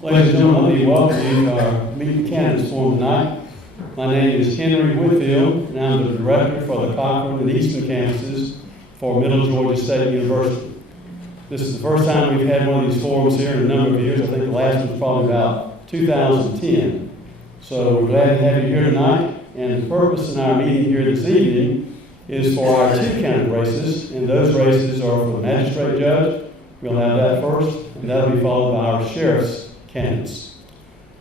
Ladies and gentlemen, let me welcome you to our meeting candidates forum tonight. My name is Henry Whitfield, and I'm the director for the Cochran and Eastern campuses for Middle Georgia State University. This is the first time we've had one of these forums here in a number of years. I think the last one was probably about 2010. So we're glad to have you here tonight, and the purpose in our meeting here this evening is for our two candidate races, and those races are for the magistrate judge. We'll have that first, and that'll be followed by our sheriff's candidates.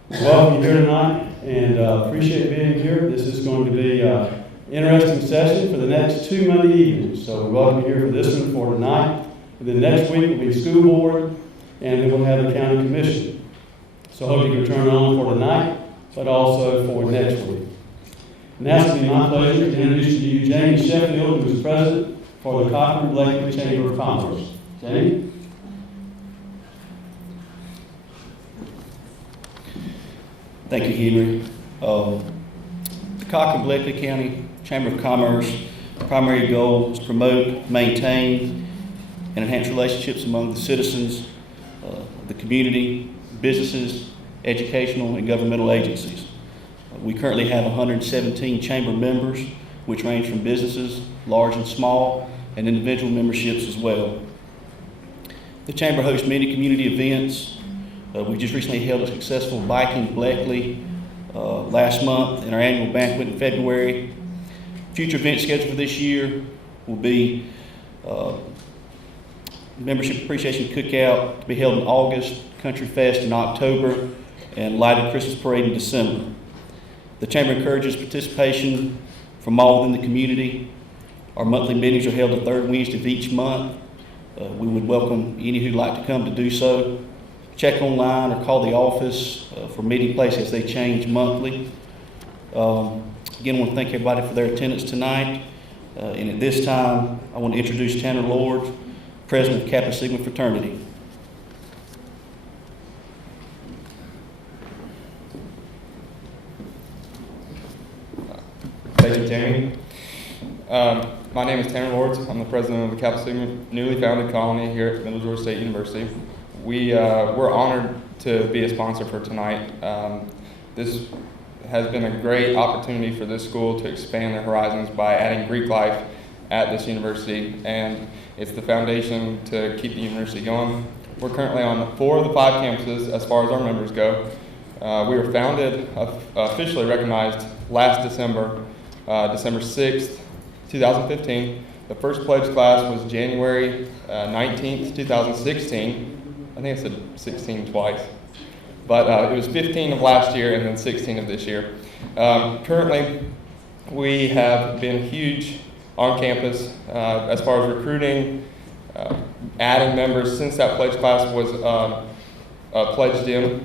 Welcome you here tonight, and appreciate being here. This is going to be an interesting session for the next 2 Monday evenings. So we welcome you here for this one for tonight. And then next week will be school board, and then we'll have the county commission. So I hope you can turn on for tonight, but also for next week. Now it's going to be my pleasure to introduce to you Jamie Sheffield, who is president for the Cochran Bleckley Chamber of Commerce. Jamie? Thank you, Henry. The Cochran Bleckley County Chamber of Commerce primary goal is to promote, maintain, and enhance relationships among the citizens, the community, businesses, educational, and governmental agencies. We currently have 117 chamber members, which range from businesses, large and small, and individual memberships as well. The chamber hosts many community events. We just recently held a successful Biking Bleckley last month and our annual banquet in February. Future events scheduled for this year will be Membership Appreciation Cookout to be held in August, Country Fest in October, and Lighted Christmas Parade in December. The Chamber encourages participation from all within the community. Our monthly meetings are held the third Wednesday of each month. We would welcome any who'd like to come to do so. Check online or call the office for meeting places as they change monthly. Again, I want to thank everybody for their attendance tonight. And at this time, I want to introduce Tanner Lord, President of Kappa Sigma Fraternity. Thank you, Jamie. My name is Tanner Lord. I'm the president of the Kappa Sigma newly founded colony here at Middle Georgia State University. We're honored to be a sponsor for tonight. This has been a great opportunity for this school to expand their horizons by adding Greek life at this university, and it's the foundation to keep the university going. We're currently on 4 of the 5 campuses as far as our members go. We were founded, officially recognized last December, December 6th, 2015. The first pledge class was January 19th, 2016. I think I said 16 twice, but it was 15 of last year and then 16 of this year. Currently, we have been huge on campus as far as recruiting, adding members since that pledge class was pledged in.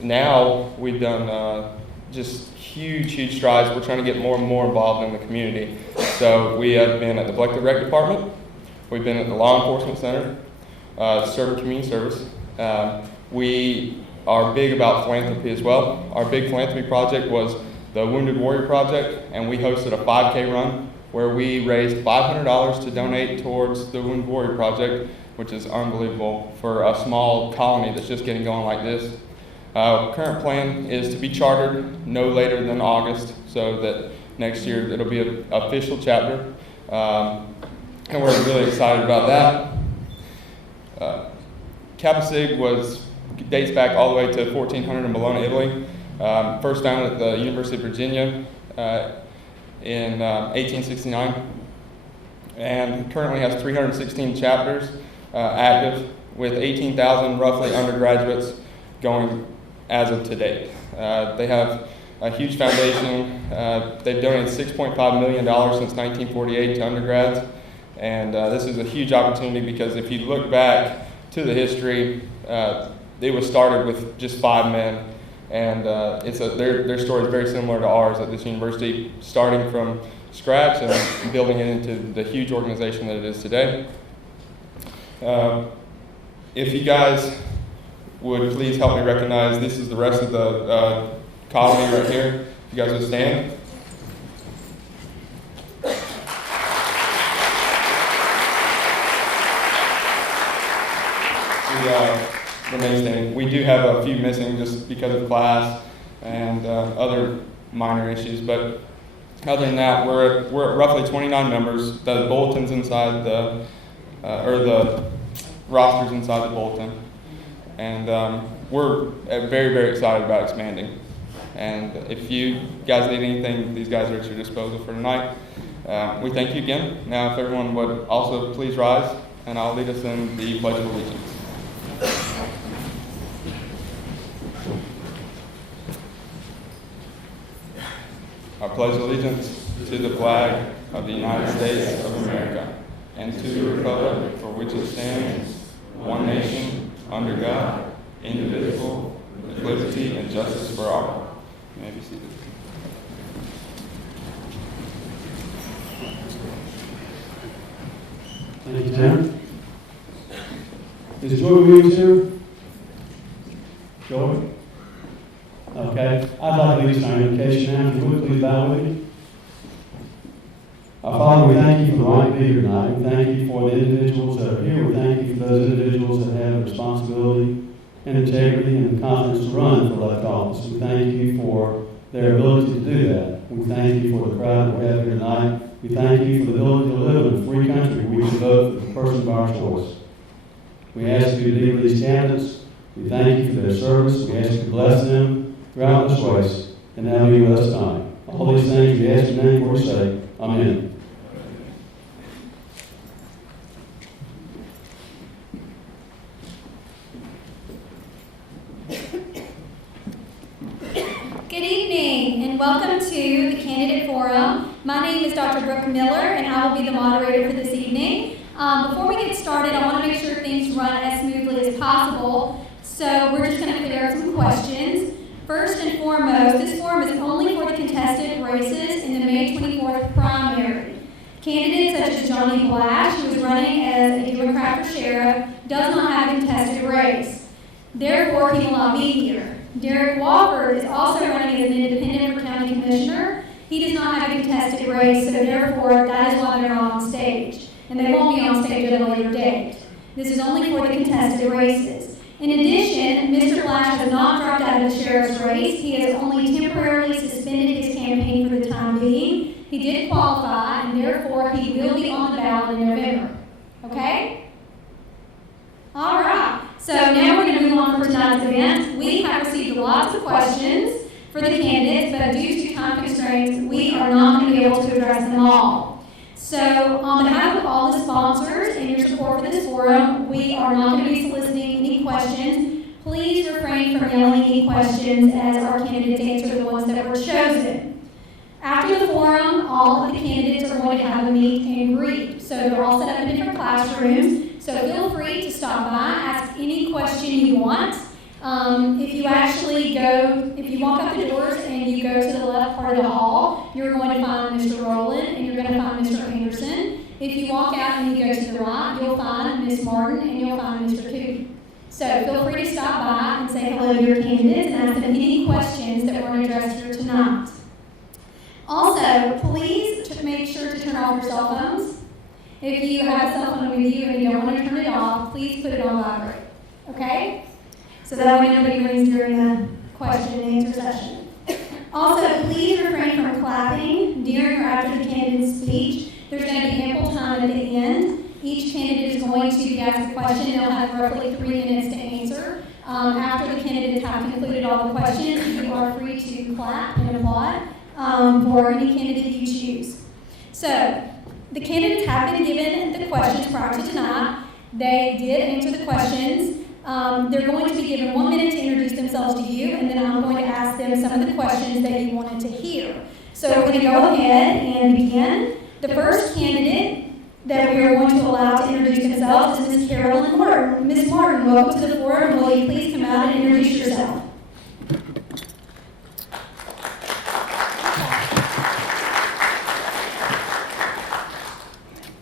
Now we've done just huge strides. We're trying to get more and more involved in the community. So we have been at the Bleckley Rec Department. We've been at the Law Enforcement Center, serve community service. We are big about philanthropy as well. Our big philanthropy project was the Wounded Warrior Project, and we hosted a 5K run where we raised $500 to donate towards the Wounded Warrior Project, which is unbelievable for a small colony that's just getting going like this. Current plan is to be chartered no later than August, so that next year it'll be an official chapter, and we're really excited about that. Kappa Sig dates back all the way to 1400 in Bologna, Italy. First founded at the University of Virginia in 1869, and currently has 316 chapters active, with 18,000 roughly undergraduates going as of today. They have a huge foundation. They've donated $6.5 million since 1948 to undergrads, and this is a huge opportunity because if you look back to the history, it was started with just 5 men, and their story is very similar to ours at this university, starting from scratch and building it into the huge organization that it is today. If you guys would please help me recognize, this is the rest of the colony right here. If you guys would stand. remain standing. We do have a few missing just because of class and other minor issues, but other than that, we're at roughly 29 members. The bulletin's inside or the roster's inside the bulletin, and we're very, very excited about expanding. And if you guys need anything, these guys are at your disposal for tonight. We thank you again. Now, if everyone would also please rise, and I'll lead us in the Pledge of Allegiance. I pledge allegiance to the flag of the United States of America and to the republic for which it stands, one nation, under God, indivisible, with liberty and justice for all. You may be seated. Thank you, Tim. Is Joy Williams here? Joy? Okay. I'd like to lead us in our invocation now. If you would, please bow with me. Our Father, we thank you for the right to be here tonight. We thank you for the individuals that are here. We thank you for those individuals that have the responsibility and integrity and the confidence to run for elected office. We thank you for their ability to do that. We thank you for the crowd that we have here tonight. We thank you for the ability to live in a free country where we can vote for the person of our choice. We ask you to lead these candidates. We thank you for their service. We ask you to bless them throughout this race and now be with us tonight. All these things we ask in your name for your sake. Amen. Good evening and welcome to the Candidate Forum. My name is Dr. Brooke Miller and I will be the moderator for this evening. Before we get started, I want to make sure things run as smoothly as possible. So we're just going to clear up some questions. First and foremost, this forum is only for the contested races in the May 24th primary. Candidates such as Johnny Blash, who is running as a Democrat for sheriff, does not have a contested race. Therefore, he will not be here. Derek Wofford is also running as an independent for county commissioner. He does not have a contested race, so therefore that is why they're not on stage. And they won't be on stage at a later date. This is only for the contested races. In addition, Mr. Blash has not dropped out of the sheriff's race. He has only temporarily suspended his campaign for the time being. He did qualify, and therefore he will be on the ballot in November. Okay? All right. So now we're going to move on for tonight's event. We have received lots of questions for the candidates, but due to time constraints, we are not going to be able to address them all. So on behalf of all the sponsors and your support for this forum, we are not going to be soliciting any questions. Please refrain from yelling any questions as our candidates answer the ones that were chosen. After the forum, all of the candidates are going to have a meet and greet. So they're all set up in different classrooms. So feel free to stop by, ask any question you want. If you walk out the doors and you go to the left part of the hall, you're going to find Mr. Rowland and you're going to find Mr. Anderson. If you walk out and you go to the right, you'll find Ms. Martin and you'll find Mr. Cootie. So feel free to stop by and say hello to your candidates and ask them any questions that weren't addressed here tonight. Also, please make sure to turn off your cell phones. If you have a cell phone with you and you don't want to turn it off, please put it on vibrate. Okay? So that way nobody rings during the question and answer session. Also, please refrain from clapping during or after the candidate's speech. There's going to be ample time at the end. Each candidate is going to be asked a question. They'll have roughly 3 minutes to answer. After the candidates have concluded all the questions, you are free to clap and applaud for any candidate you choose. So, the candidates have been given the questions prior to tonight. They did answer the questions. They're going to be given 1 minute to introduce themselves to you, and then I'm going to ask them some of the questions that you wanted to hear. So we're going to go ahead and begin. The first candidate that we are going to allow to introduce themselves is Ms. Carolyn Martin. Ms. Martin, welcome to the forum. Will you please come out and introduce yourself?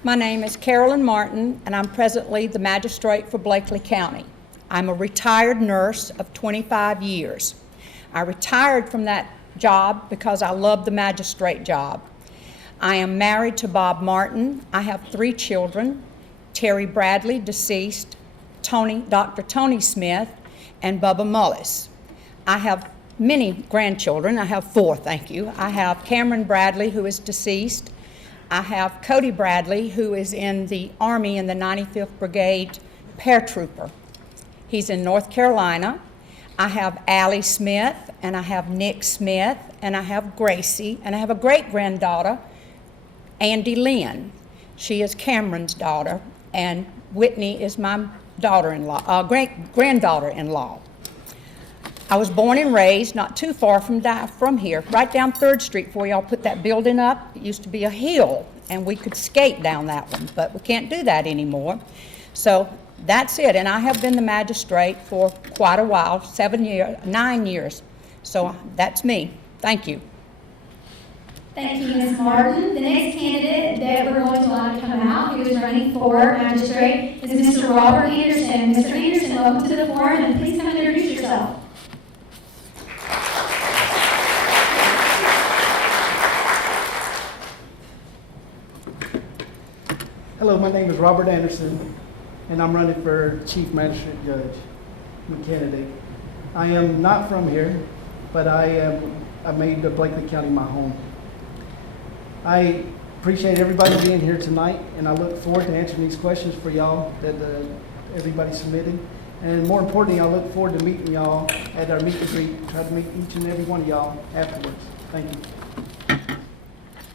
My name is Carolyn Martin, and I'm presently the magistrate for Bleckley County. I'm a retired nurse of 25 years. I retired from that job because I love the magistrate job. I am married to Bob Martin. I have 3 children, Terry Bradley, deceased, Dr. Tony Smith, and Bubba Mullis. I have many grandchildren. I have 4, thank you. I have Cameron Bradley, who is deceased. I have Cody Bradley, who is in the Army in the 95th Brigade paratrooper. He's in North Carolina. I have Allie Smith, and I have Nick Smith, and I have Gracie, and I have a great-granddaughter, Andy Lynn. She is Cameron's daughter, and Whitney is my daughter-in-law, granddaughter-in-law. I was born and raised not too far from here, right down 3rd Street before y'all put that building up. It used to be a hill, and we could skate down that one, but we can't do that anymore. So that's it, and I have been the magistrate for quite a while, 9 years. So that's me. Thank you. Thank you, Ms. Martin. The next candidate that we're going to allow to come out, who is running for magistrate, is Mr. Robert Anderson. Mr. Anderson, welcome to the forum, and please come and introduce yourself. Hello, my name is Robert Anderson, and I'm running for Chief Magistrate Judge, I'm a candidate. I am not from here, but I made Bleckley County my home. I appreciate everybody being here tonight, and I look forward to answering these questions for y'all that everybody submitted. And more importantly, I look forward to meeting y'all at our meet and greet, try to meet each and every one of y'all afterwards. Thank you.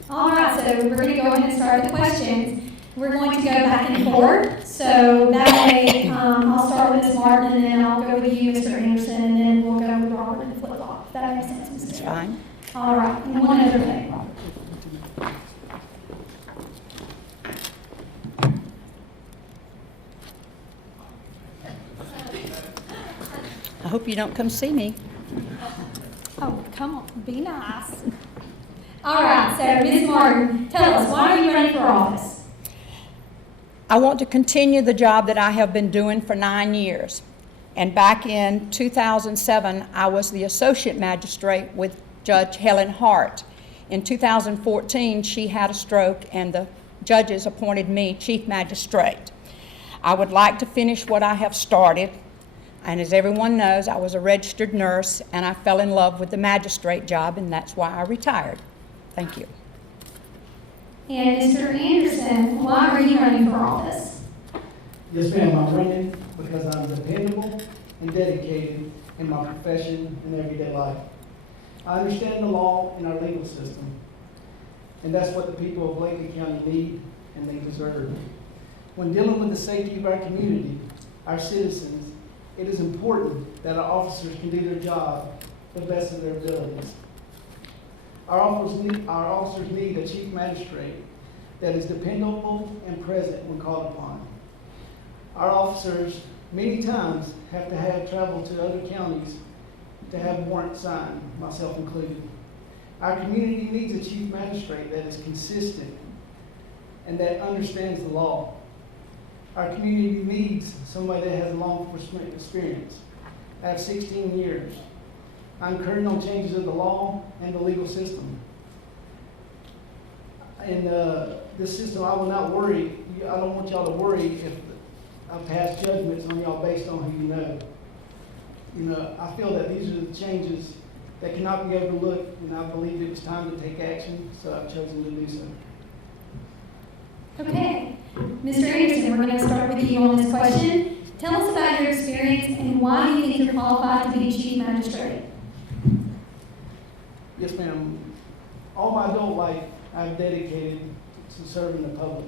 All right, so we're going to go ahead and start the questions. We're going to go back and forth, so that way I'll start with Ms. Martin, and then I'll go with you, Mr. Anderson, and then we'll go with Robert and flip-flop. If that makes sense, Mr. That's fine. All right, and one other thing. I hope you don't come see me. Oh, come on, be nice. All right, so Ms. Martin, tell us, why are you running for office? I want to continue the job that I have been doing for 9 years. And back in 2007, I was the associate magistrate with Judge Helen Hart. In 2014, she had a stroke, and the judges appointed me chief magistrate. I would like to finish what I have started. And as everyone knows, I was a registered nurse, and I fell in love with the magistrate job, and that's why I retired. Thank you. And Mr. Anderson, why are you running for office? Yes, ma'am, I'm running because I'm dependable and dedicated in my profession and everyday life. I understand the law and our legal system, and that's what the people of Bleckley County need and they deserve. When dealing with the safety of our community, our citizens, it is important that our officers can do their job to the best of their abilities. Our officers need a chief magistrate that is dependable and present when called upon. Our officers many times have to travel to other counties to have warrants signed, myself included. Our community needs a chief magistrate that is consistent and that understands the law. Our community needs somebody that has law enforcement experience. I have 16 years. I'm current on changes of the law and the legal system. In this system, I will not worry. I don't want y'all to worry if I pass judgments on y'all based on who you know. You know, I feel that these are the changes that cannot be overlooked, and I believe it was time to take action, so I've chosen to do so. Okay. Mr. Anderson, we're going to start with you on this question. Tell us about your experience and why you think you're qualified to be chief magistrate. Yes, ma'am. All my adult life, I've dedicated to serving the public.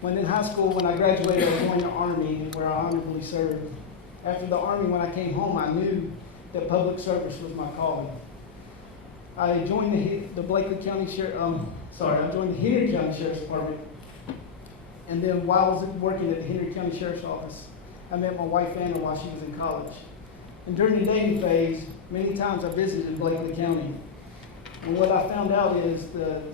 When in high school, when I graduated, I joined the Army, where I honorably served. After the Army, when I came home, I knew that public service was my calling. I joined the Bleckley County I joined the Henry County Sheriff's Department. And then while I was working at the Henry County Sheriff's Office, I met my wife Anna while she was in college. And during the dating phase, many times I visited Bleckley County. And what I found out is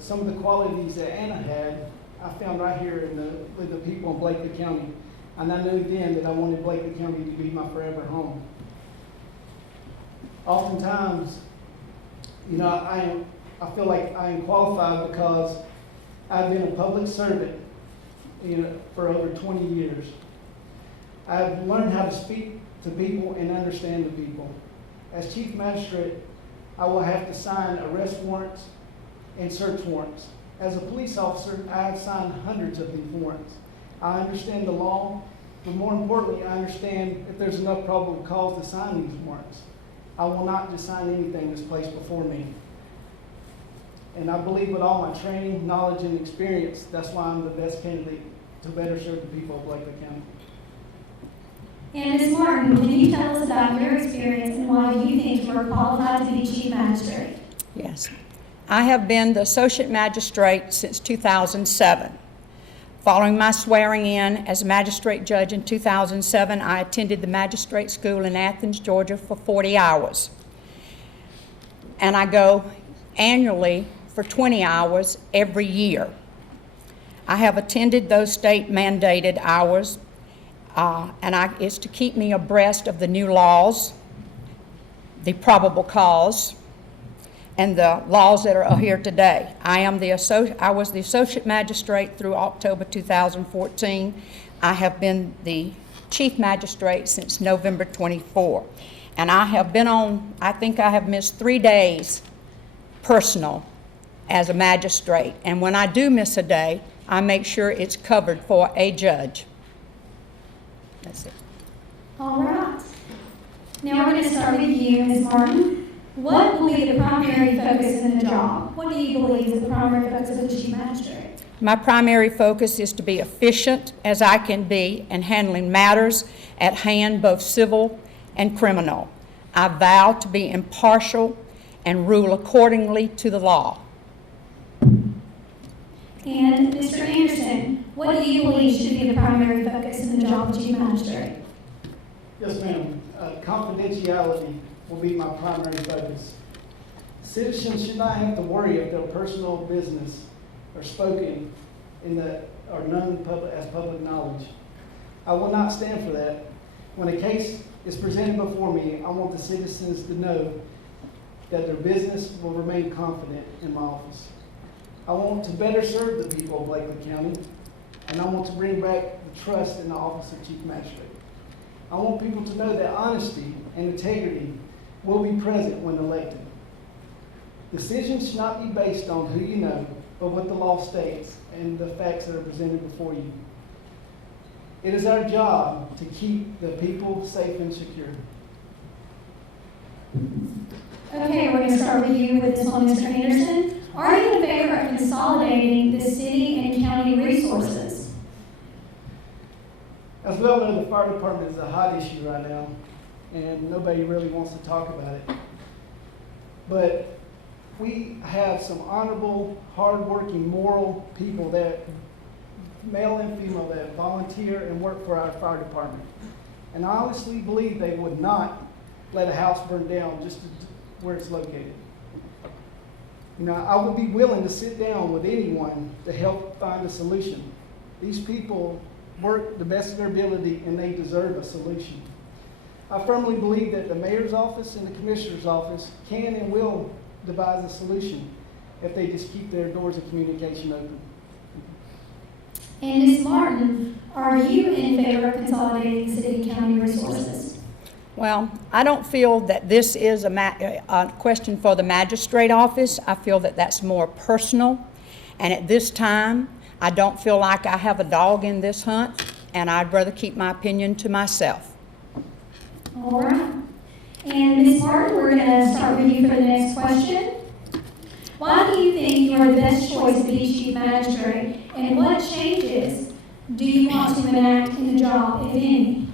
some of the qualities that Anna had, I found right here with the people in Bleckley County. And I knew then that I wanted Bleckley County to be my forever home. Oftentimes, you know, I feel like I am qualified because I've been a public servant, you know, for over 20 years. I've learned how to speak to people and understand the people. As chief magistrate, I will have to sign arrest warrants and search warrants. As a police officer, I have signed hundreds of these warrants. I understand the law, but more importantly, I understand if there's enough probable cause to sign these warrants. I will not just sign anything that's placed before me. And I believe with all my training, knowledge, and experience, that's why I'm the best candidate to better serve the people of Bleckley County. And Ms. Martin, can you tell us about your experience and why you think you are qualified to be chief magistrate? Yes. I have been the associate magistrate since 2007. Following my swearing in as a magistrate judge in 2007, I attended the magistrate school in Athens, Georgia for 40 hours. And I go annually for 20 hours every year. I have attended those state mandated hours, it's to keep me abreast of the new laws, the probable cause, and the laws that are here today. I was the associate magistrate through October 2014. I have been the chief magistrate since November 24. And I have been on, I think I have missed 3 days personal as a magistrate. And when I do miss a day, I make sure it's covered for a judge. That's it. All right. Now we're going to start with you, Ms. Martin. What will be the primary focus in the job? What do you believe is the primary focus of the chief magistrate? My primary focus is to be efficient as I can be in handling matters at hand, both civil and criminal. I vow to be impartial and rule accordingly to the law. And Mr. Anderson, what do you believe should be the primary focus in the job of chief magistrate? Yes, ma'am. Confidentiality will be my primary focus. Citizens should not have to worry if their personal business are spoken or known as public knowledge. I will not stand for that. When a case is presented before me, I want the citizens to know that their business will remain confident in my office. I want to better serve the people of Bleckley County, and I want to bring back the trust in the office of Chief Magistrate. I want people to know that honesty and integrity will be present when elected. Decisions should not be based on who you know, but what the law states and the facts that are presented before you. It is our job to keep the people safe and secure. Okay, we're going to start with you with this one, Mr. Anderson. Are you in favor of consolidating the city and county resources? As we all know, the fire department is a hot issue right now, and nobody really wants to talk about it. But we have some honorable, hardworking, moral people that, male and female, that volunteer and work for our fire department. And I honestly believe they would not let a house burn down just where it's located. You know, I would be willing to sit down with anyone to help find a solution. These people work the best of their ability and they deserve a solution. I firmly believe that the mayor's office and the commissioner's office can and will devise a solution if they just keep their doors of communication open. And Ms. Martin, are you in favor of consolidating city and county resources? Well, I don't feel that this is a question for the magistrate office. I feel that that's more personal. And at this time, I don't feel like I have a dog in this hunt, and I'd rather keep my opinion to myself. All right. And Ms. Martin, we're going to start with you for the next question. Why do you think you are the best choice to be chief magistrate, and what changes do you want to enact in the job, if any?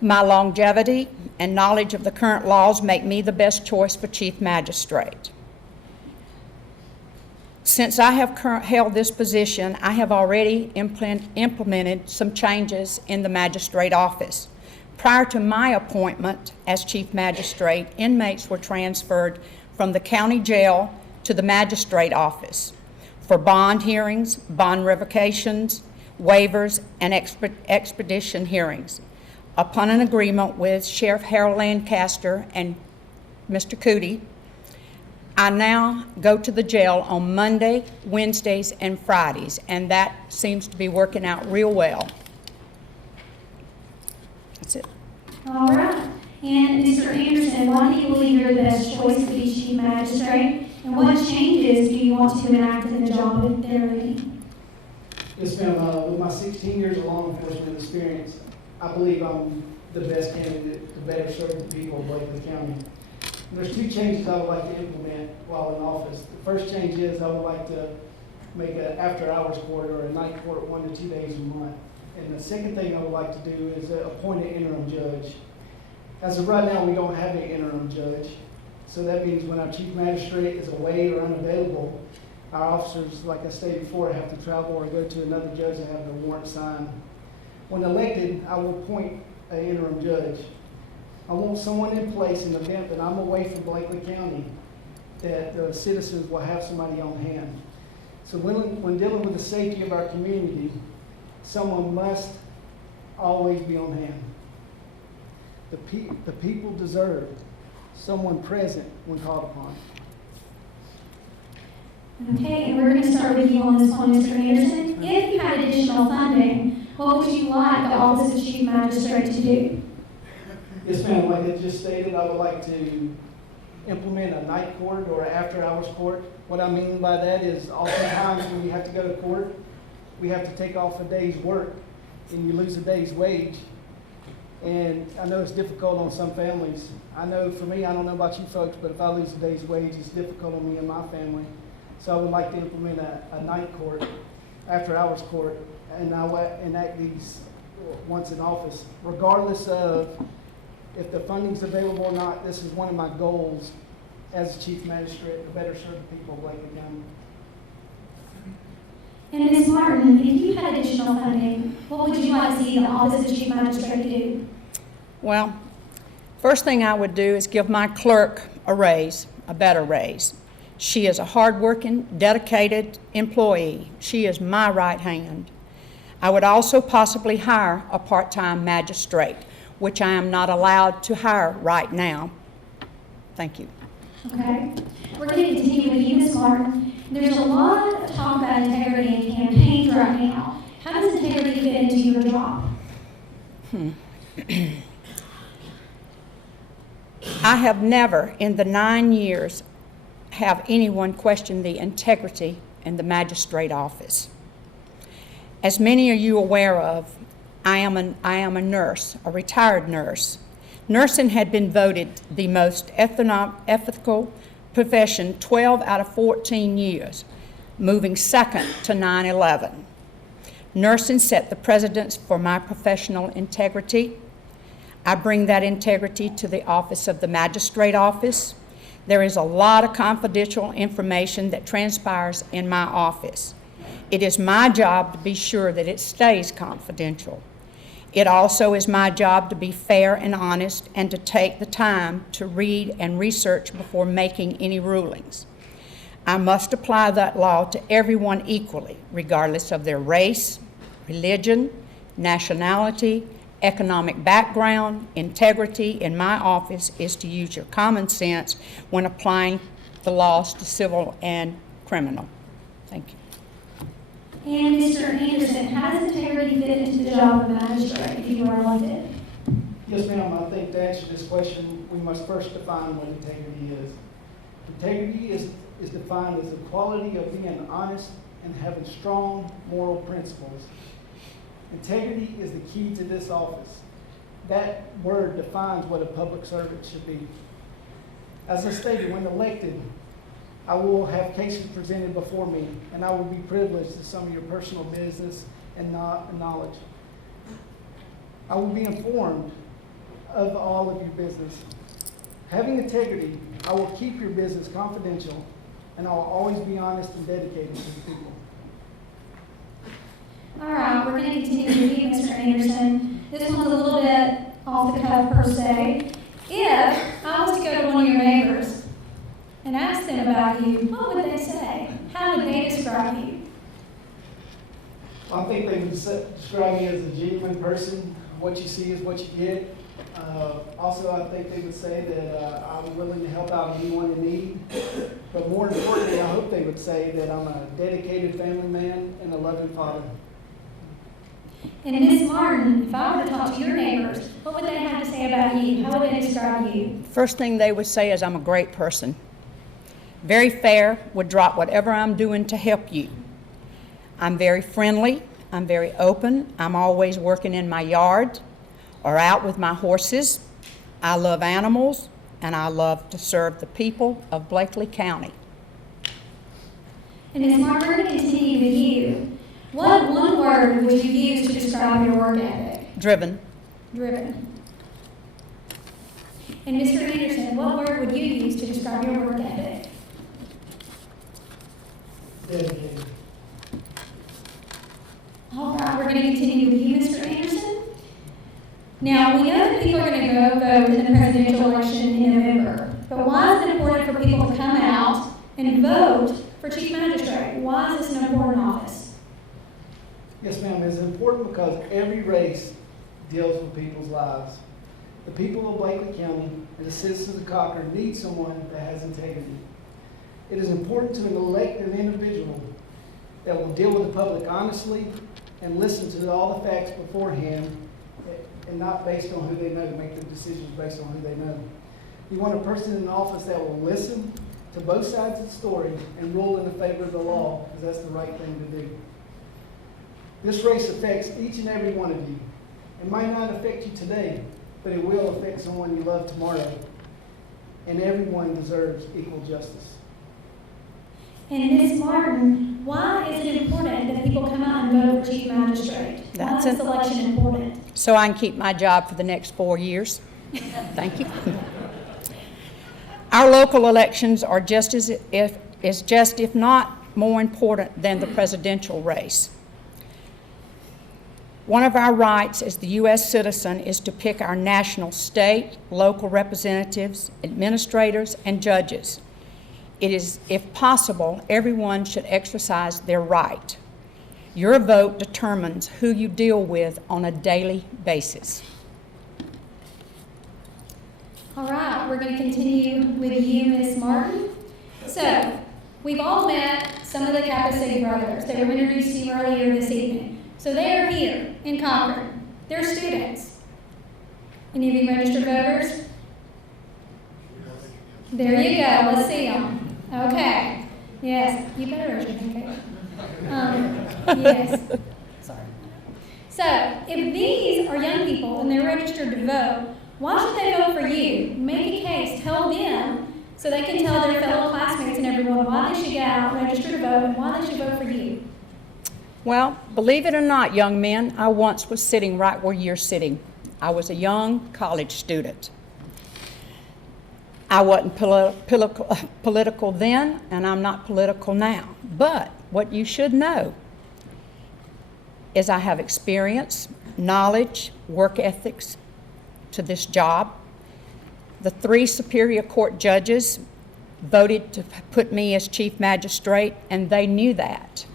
My longevity and knowledge of the current laws make me the best choice for chief magistrate. Since I have held this position, I have already implemented some changes in the magistrate office. Prior to my appointment as chief magistrate, inmates were transferred from the county jail to the magistrate office for bond hearings, bond revocations, waivers, and expedition hearings. Upon an agreement with Sheriff Harold Lancaster and Mr. Cootie, I now go to the jail on Monday, Wednesdays, and Fridays, and that seems to be working out real well. That's it. All right. And Mr. Anderson, why do you believe you're the best choice to be chief magistrate? And what changes do you want to enact in the job that they're leading? Yes, ma'am. With my 16 years of law enforcement experience, I believe I'm the best candidate to better serve the people of Bleckley County. There's two changes I would like to implement while in office. The first change is I would like to make an after-hours court or a night court 1 to 2 days a month. And the second thing I would like to do is appoint an interim judge. As of right now, we don't have an interim judge. So that means when our chief magistrate is away or unavailable, our officers, like I stated before, have to travel or go to another judge and have their warrant signed. When elected, I will appoint an interim judge. I want someone in place in the event that I'm away from Bleckley County, that the citizens will have somebody on hand. So when dealing with the safety of our community, someone must always be on hand. The people deserve someone present when called upon. Okay, and we're going to start with you on this one, Mr. Anderson. If you had additional funding, what would you like the Office of Chief Magistrate to do? Yes, ma'am. Like I just stated, I would like to implement a night court or an after-hours court. What I mean by that is oftentimes when you have to go to court, we have to take off a day's work and you lose a day's wage. And I know it's difficult on some families. I know for me, I don't know about you folks, but if I lose a day's wage, it's difficult on me and my family. So I would like to implement a night court, after-hours court, and I will enact these once in office. Regardless of if the funding's available or not, this is one of my goals as a chief magistrate, to better serve the people of Bleckley County. And Ms. Martin, if you had additional funding, what would you like to see the Office of Chief Magistrate do? Well, first thing I would do is give my clerk a raise, a better raise. She is a hardworking, dedicated employee. She is my right hand. I would also possibly hire a part-time magistrate, which I am not allowed to hire right now. Thank you. Okay. We're going to continue with you, Ms. Martin. There's a lot of talk about integrity in campaigns right now. How does integrity fit into your job? I have never, in the 9 years, have anyone questioned the integrity in the magistrate office. As many of you are aware of, I am a nurse, a retired nurse. Nursing had been voted the most ethical profession 12 out of 14 years, moving second to 9/11. Nursing set the precedence for my professional integrity. I bring that integrity to the office of the magistrate office. There is a lot of confidential information that transpires in my office. It is my job to be sure that it stays confidential. It also is my job to be fair and honest and to take the time to read and research before making any rulings. I must apply that law to everyone equally, regardless of their race, religion, nationality, economic background. Integrity in my office is to use your common sense when applying the laws to civil and criminal. Thank you. And Mr. Anderson, how does integrity fit into the job of magistrate if you were elected? Yes, ma'am. I think to answer this question, we must first define what integrity is. Integrity is defined as the quality of being honest and having strong moral principles. Integrity is the key to this office. That word defines what a public servant should be. As I stated, when elected, I will have cases presented before me, and I will be privileged to some of your personal business and knowledge. I will be informed of all of your business. Having integrity, I will keep your business confidential, and I will always be honest and dedicated to the people. All right, we're going to continue with you, Mr. Anderson. This one's a little bit off the cuff per se. If I was to go to one of your neighbors and ask them about you, what would they say? How would they describe you? I think they would describe me as a genuine person. What you see is what you get. Also, I think they would say that I'm willing to help out anyone in need. But more importantly, I hope they would say that I'm a dedicated family man and a loving father. And Ms. Martin, if I were to talk to your neighbors, what would they have to say about you? How would they describe you? First thing they would say is I'm a great person. Very fair, would drop whatever I'm doing to help you. I'm very friendly, I'm very open, I'm always working in my yard or out with my horses. I love animals, and I love to serve the people of Bleckley County. And Ms. Martin, we're going to continue with you. What one word would you use to describe your work ethic? Driven. Driven. And Mr. Anderson, what word would you use to describe your work ethic? Dedicated. All right, we're going to continue with you, Mr. Anderson. Now, we know that people are going to go vote in the presidential election in November, but why is it important for people to come out and vote for Chief Magistrate? Why is this an important office? Yes, ma'am, it's important because every race deals with people's lives. The people of Bleckley County and the citizens of Cochran need someone that has integrity. It is important to elect an individual that will deal with the public honestly and listen to all the facts beforehand and not based on who they know, make the decisions based on who they know. You want a person in office that will listen to both sides of the story and rule in the favor of the law, because that's the right thing to do. This race affects each and every one of you. It might not affect you today, but it will affect someone you love tomorrow. And everyone deserves equal justice. And Ms. Martin, why is it important that people come out and vote for Chief Magistrate? Why is this election important? So I can keep my job for the next 4 years. Thank you. Our local elections are just if not more important than the presidential race. One of our rights as the U.S. citizen is to pick our national, state, local representatives, administrators, and judges. It is, if possible, everyone should exercise their right. Your vote determines who you deal with on a daily basis. All right, we're going to continue with you, Ms. Martin. So, we've all met some of the Kappa City brothers. They were introduced to you earlier this evening. So they are here in Cochran. They're students. Any of you registered voters? There you go. Let's see them. Okay. Yes, you better raise your hand. Yes. Sorry. So, if these are young people and they're registered to vote, why should they vote for you? Make a case. Tell them so they can tell their fellow classmates and everyone why they should get out, register to vote, and why they should vote for you. Well, believe it or not, young men, I once was sitting right where you're sitting. I was a young college student. I wasn't political then, and I'm not political now. But what you should know is I have experience, knowledge, work ethics to this job. The 3 Superior Court judges voted to put me as Chief Magistrate, and they knew that.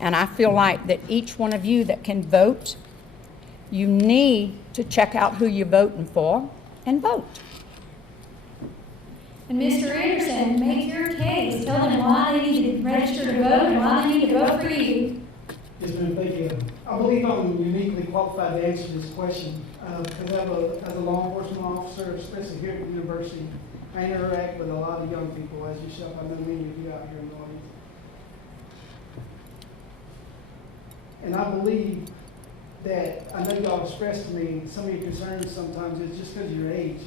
And I feel like that each one of you that can vote, you need to check out who you're voting for and vote. And Mr. Anderson, make your case. Tell them why they need to register to vote and why they need to vote for you. Yes, ma'am, thank you. I believe I'm uniquely qualified to answer this question because as a law enforcement officer, especially here at the university, I interact with a lot of young people, as yourself. I know many of you out here in the audience. And I believe that, I know y'all expressed to me some of your concerns sometimes is just because of your age.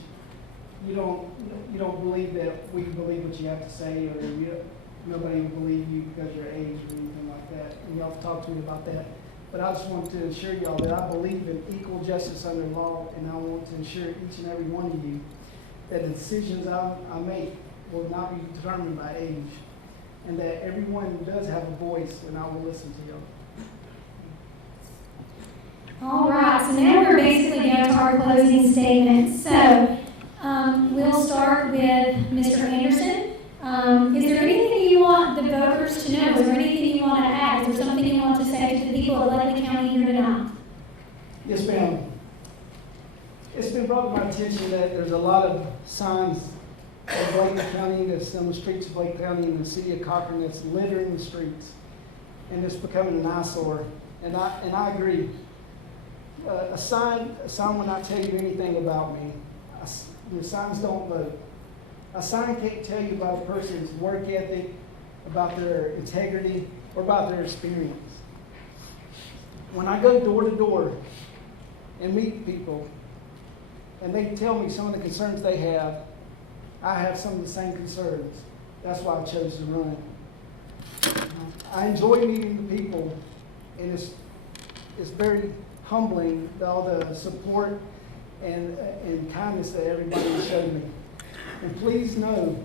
You don't believe that we can believe what you have to say, or nobody will believe you because of your age or anything like that. And y'all have talked to me about that. But I just want to assure y'all that I believe in equal justice under law, and I want to assure each and every one of you that the decisions I make will not be determined by age, and that everyone does have a voice, and I will listen to y'all. All right, so now we're basically down to our closing statements. So we'll start with Mr. Anderson. Is there anything you want the voters to know? Is there anything you want to add? Is there something you want to say to the people of Bleckley County here tonight? Yes, ma'am. It's been brought to my attention that there's a lot of signs of Bleckley County that's on the streets of Bleckley County in the city of Cochran that's littering the streets, and it's becoming an eyesore. And I agree. A sign will not tell you anything about me. The signs don't vote. A sign can't tell you about a person's work ethic, about their integrity, or about their experience. When I go door to door and meet people, and they tell me some of the concerns they have, I have some of the same concerns. That's why I chose to run. I enjoy meeting the people, and it's very humbling, all the support and kindness that everybody has shown me. And please know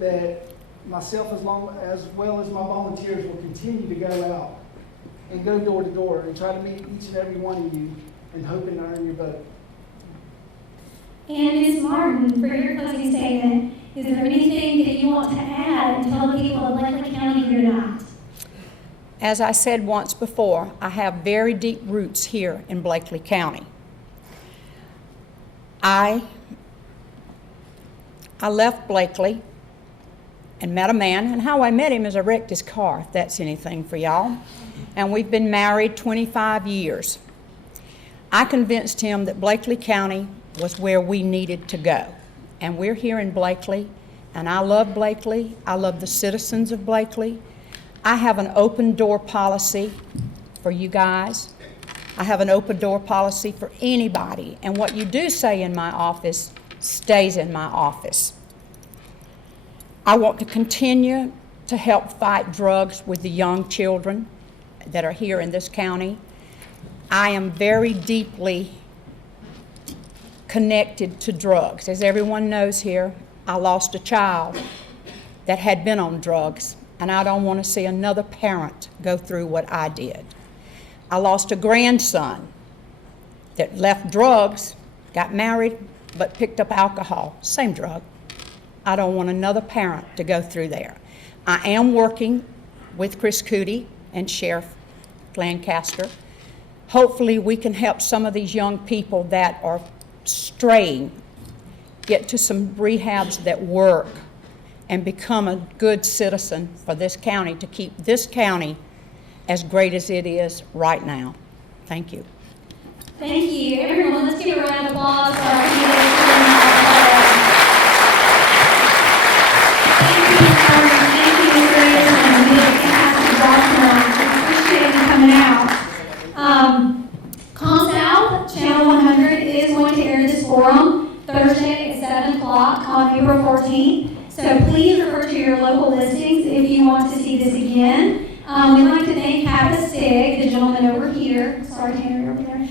that myself, as well as my volunteers, will continue to go out and go door to door and try to meet each and every one of you and hoping to earn your vote. And Ms. Martin, for your closing statement, is there anything that you want to add and tell the people of Bleckley County here tonight? As I said once before, I have very deep roots here in Bleckley County. I left Bleckley and met a man, and how I met him is I wrecked his car, if that's anything for y'all. And we've been married 25 years. I convinced him that Bleckley County was where we needed to go. And we're here in Bleckley, and I love Bleckley. I love the citizens of Bleckley. I have an open door policy for you guys. I have an open door policy for anybody. And what you do say in my office stays in my office. I want to continue to help fight drugs with the young children that are here in this county. I am very deeply connected to drugs. As everyone knows here, I lost a child that had been on drugs, and I don't want to see another parent go through what I did. I lost a grandson that left drugs, got married, but picked up alcohol, same drug. I don't want another parent to go through there. I am working with Chris Cootie and Sheriff Lancaster. Hopefully we can help some of these young people that are straying get to some rehabs that work and become a good citizen for this county, to keep this county as great as it is right now. Thank you. Thank you. Everyone, let's give a round of applause for our candidates. Thank you, Ms. Grayson, Ms. Cassie, appreciate you coming out. ComSouth Channel 100 is going to air this forum Thursday at 7 o'clock on April 14th. So please refer to your local listings if you want to see this again. We'd like to thank Kappa Sig, the gentleman over here, sorry, Henry, over there,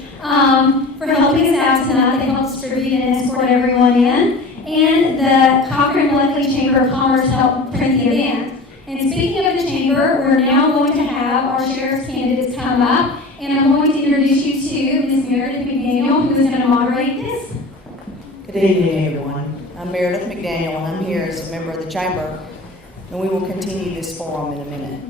for helping us out tonight. They helped distribute and escort everyone in. And the Cochran Bleckley Chamber of Commerce helped print the event. And speaking of the chamber, we're now going to have our sheriff's candidates come up, and I'm going to introduce you to Ms. Meredith McDaniel, who is going to moderate this. Good evening, everyone. I'm Meredith McDaniel, and I'm here as a member of the chamber, and we will continue this forum in a minute.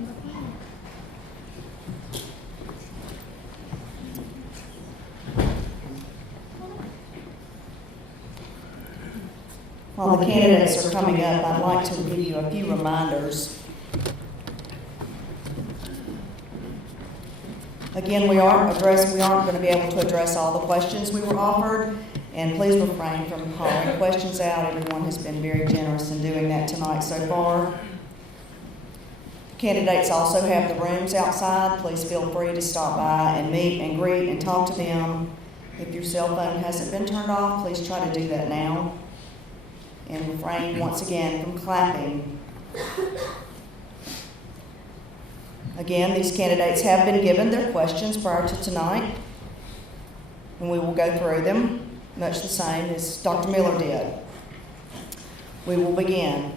While the candidates are coming up, I'd like to give you a few reminders. Again, we aren't going to be able to address all the questions we were offered, and please refrain from hollering questions out. Everyone has been very generous in doing that tonight so far. Candidates also have the rooms outside. Please feel free to stop by and meet and greet and talk to them. If your cell phone hasn't been turned off, please try to do that now. And refrain once again from clapping. Again, these candidates have been given their questions prior to tonight, and we will go through them, much the same as Dr. Miller did. We will begin.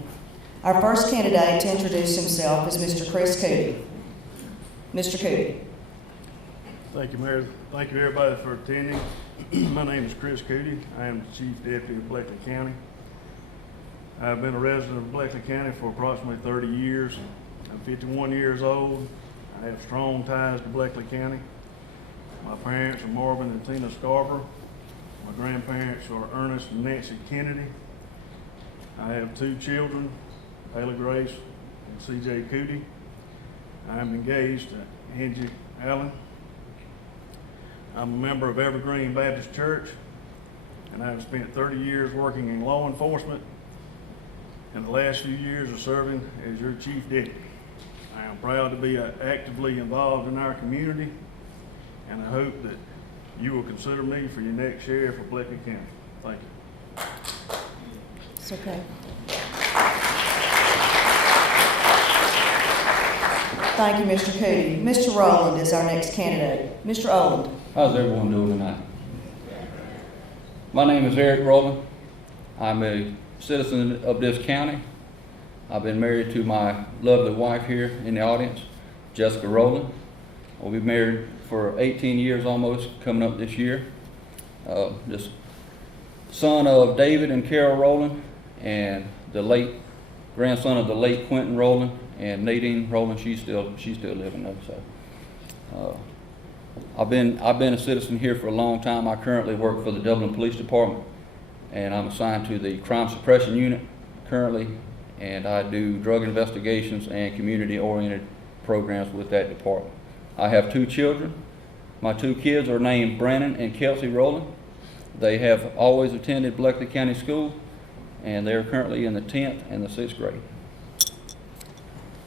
Our first candidate to introduce himself is Mr. Chris Cootie. Mr. Cootie. Thank you, Mayor. Thank you, everybody, for attending. My name is Chris Cootie. I am the Chief Deputy of Bleckley County. I've been a resident of Bleckley County for approximately 30 years. I'm 51 years old. I have strong ties to Bleckley County. My parents are Marvin and Tina Scarborough. My grandparents are Ernest and Nancy Kennedy. I have 2 children, Taylor Grace and C.J. Cootie. I am engaged to Angie Allen. I'm a member of Evergreen Baptist Church, and I've spent 30 years working in law enforcement, and the last few years of serving as your chief deputy. I am proud to be actively involved in our community, and I hope that you will consider me for your next sheriff of Bleckley County. Thank you. It's okay. Thank you, Mr. Cootie. Mr. Rowland is our next candidate. Mr. Rowland. How's everyone doing tonight? My name is Eric Rowland. I'm a citizen of this county. I've been married to my lovely wife here in the audience, Jessica Rowland. We've been married for 18 years almost, coming up this year. Just son of David and Carol Rowland, and the late grandson of the late Quentin Rowland, and Nadine Rowland. She's still living though. So I've been a citizen here for a long time. I currently work for the Dublin Police Department, and I'm assigned to the crime suppression unit currently, and I do drug investigations and community-oriented programs with that department. I have 2 children. My 2 kids are named Brandon and Kelsey Rowland. They have always attended Bleckley County School, and they're currently in the 10th and the 6th grade.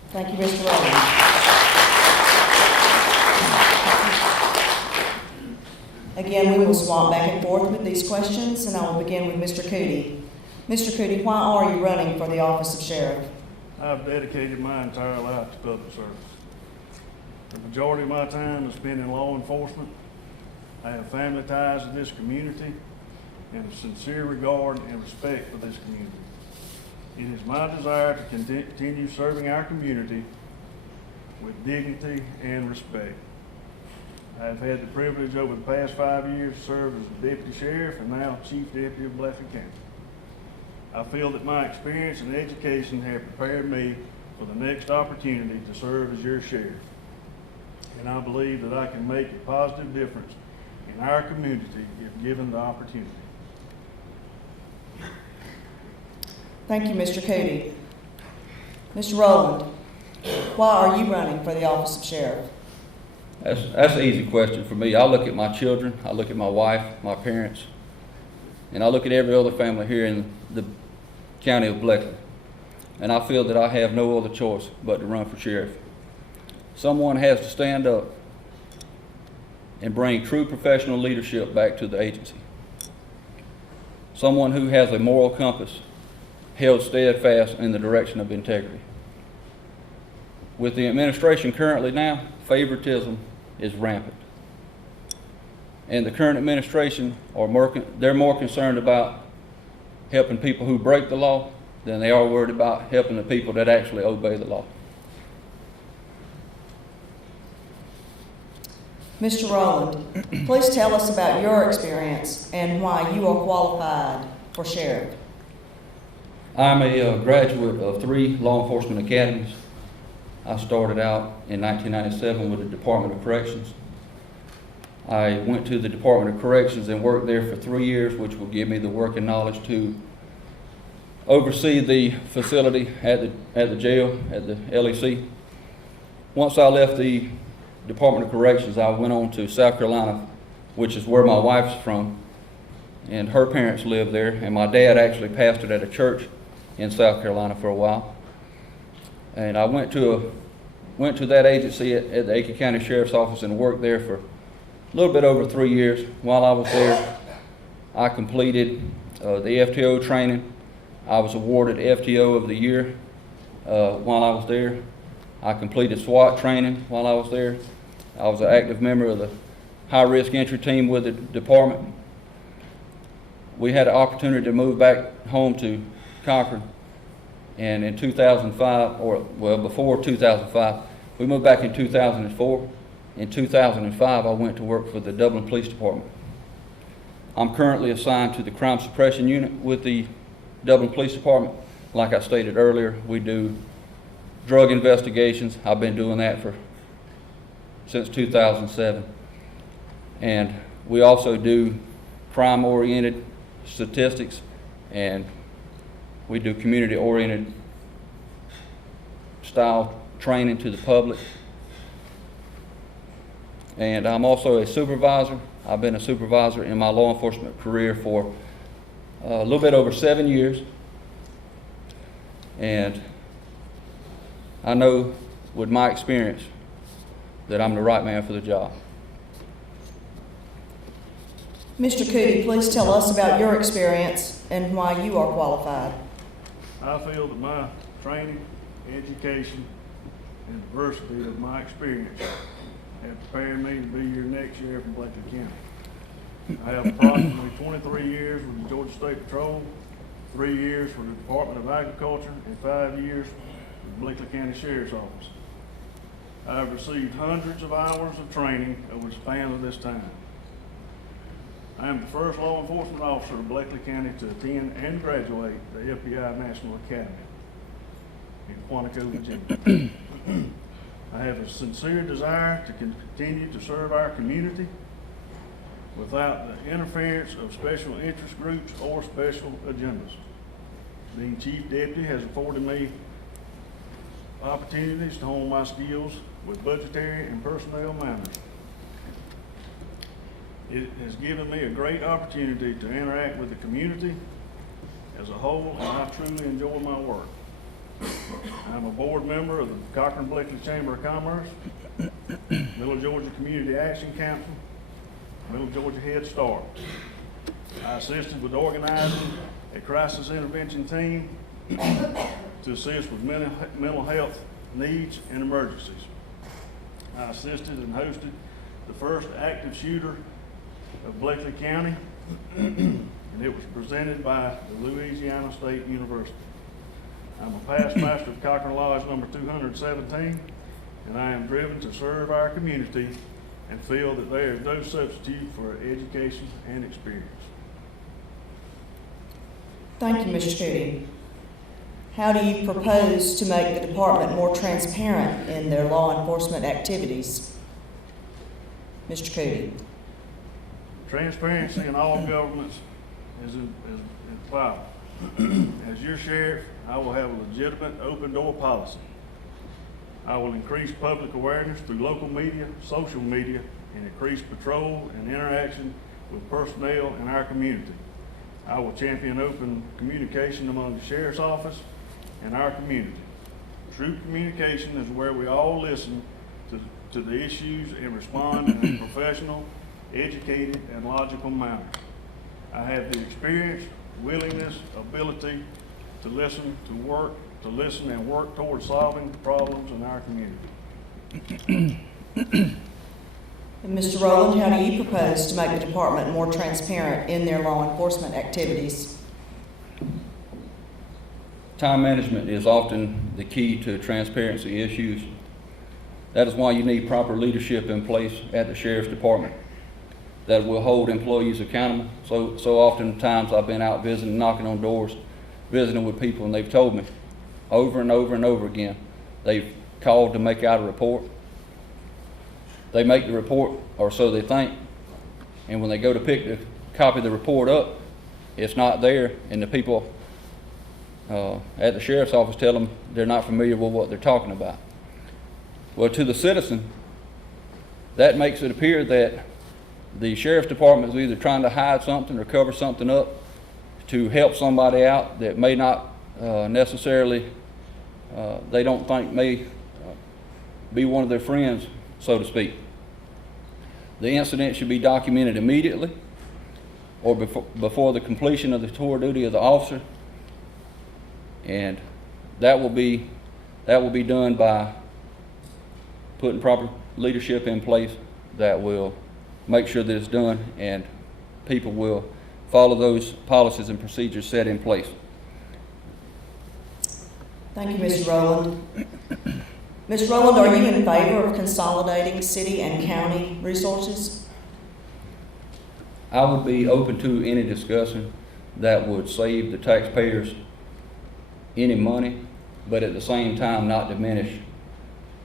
Thank you, Mr. Rowland. Again, we will swap back and forth with these questions, and I will begin with Mr. Cootie. Mr. Cootie, why are you running for the office of sheriff? I've dedicated my entire life to public service. The majority of my time is spent in law enforcement. I have family ties to this community and a sincere regard and respect for this community. It is my desire to continue serving our community with dignity and respect. I have had the privilege over the past 5 years to serve as the deputy sheriff and now chief deputy of Bleckley County. I feel that my experience and education have prepared me for the next opportunity to serve as your sheriff. And I believe that I can make a positive difference in our community if given the opportunity. Thank you, Mr. Cootie. Mr. Rowland, why are you running for the office of sheriff? That's an easy question for me. I look at my children, I look at my wife, my parents, and I look at every other family here in the county of Bleckley. And I feel that I have no other choice but to run for sheriff. Someone has to stand up and bring true professional leadership back to the agency. Someone who has a moral compass held steadfast in the direction of integrity. With the administration currently now, favoritism is rampant. And the current administration they're more concerned about helping people who break the law than they are worried about helping the people that actually obey the law. Mr. Rowland, please tell us about your experience and why you are qualified for sheriff. I'm a graduate of 3 law enforcement academies. I started out in 1997 with the Department of Corrections. I went to the Department of Corrections and worked there for 3 years, which will give me the working knowledge to oversee the facility at the jail, at the LEC. Once I left the Department of Corrections, I went on to South Carolina, which is where my wife's from, and her parents lived there, and my dad actually pastored at a church in South Carolina for a while. And I went to that agency at the Aiken County Sheriff's Office and worked there for a little bit over 3 years. While I was there, I completed the FTO training. I was awarded FTO of the year while I was there. I completed SWAT training while I was there. I was an active member of the high-risk entry team with the department. We had an opportunity to move back home to Cochran, and in 2005, before 2005, we moved back in 2004. In 2005, I went to work for the Dublin Police Department. I'm currently assigned to the crime suppression unit with the Dublin Police Department. Like I stated earlier, we do drug investigations. I've been doing that since 2007. And we also do crime-oriented statistics, and we do community-oriented style training to the public. And I'm also a supervisor I've been a supervisor in my law enforcement career for a little bit over 7 years. And I know with my experience that I'm the right man for the job. Mr. Cootie, please tell us about your experience and why you are qualified. I feel that my training, education, and diversity of my experience have prepared me to be your next sheriff in Bleckley County. I have approximately 23 years with the Georgia State Patrol, 3 years for the Department of Agriculture, and 5 years with the Bleckley County Sheriff's Office. I have received hundreds of hours of training over the span of this time. I am the first law enforcement officer of Bleckley County to attend and graduate the FBI National Academy in Quantico, Virginia. I have a sincere desire to continue to serve our community without the interference of special interest groups or special agendas. Being Chief Deputy has afforded me opportunities to hone my skills with budgetary and personnel matters. It has given me a great opportunity to interact with the community as a whole, and I truly enjoy my work. I'm a board member of the Cochran Bleckley Chamber of Commerce, Middle Georgia Community Action Council, Middle Georgia Head Start. I assisted with organizing a crisis intervention team to assist with mental health needs and emergencies. I assisted and hosted the first active shooter of Bleckley County, and it was presented by the Louisiana State University. I'm a past master of Cochran Lodge number 217, and I am driven to serve our community and feel that there is no substitute for education and experience. Thank you, Mr. Cootie. How do you propose to make the department more transparent in their law enforcement activities? Mr. Cootie. Transparency in all governments is vital. As your sheriff, I will have a legitimate open door policy. I will increase public awareness through local media, social media, and increase patrol and interaction with personnel in our community. I will champion open communication among the sheriff's office and our community. True communication is where we all listen to the issues and respond in a professional, educated, and logical manner. I have the experience, willingness, ability to listen and work towards solving problems in our community. And Mr. Rowland, how do you propose to make the department more transparent in their law enforcement activities? Time management is often the key to transparency issues. That is why you need proper leadership in place at the Sheriff's Department that will hold employees accountable. So oftentimes I've been out visiting, knocking on doors, visiting with people, and they've told me over and over and over again, they've called to make out a report. They make the report, or so they think, and when they go to pick the copy of the report up, it's not there, and the people at the sheriff's office tell them they're not familiar with what they're talking about. Well, to the citizen, that makes it appear that the sheriff's department is either trying to hide something or cover something up to help somebody out that may not necessarily, they don't think may be one of their friends, so to speak. The incident should be documented immediately or before the completion of the tour duty of the officer, and that will be done by putting proper leadership in place that will make sure that it's done and people will follow those policies and procedures set in place. Thank you, Mr. Rowland. Ms. Rowland, are you in favor of consolidating city and county resources? I would be open to any discussion that would save the taxpayers any money, but at the same time not diminish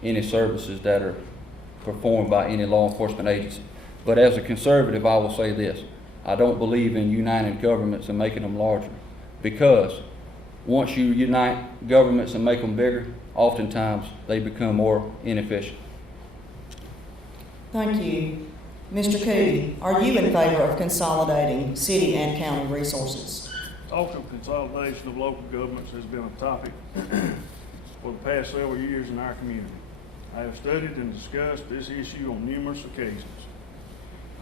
any services that are performed by any law enforcement agency. But as a conservative, I will say this: I don't believe in uniting governments and making them larger, because once you unite governments and make them bigger, oftentimes they become more inefficient. Thank you. Mr. Cootie, are you in favor of consolidating city and county resources? Talk of consolidation of local governments has been a topic for the past several years in our community. I have studied and discussed this issue on numerous occasions.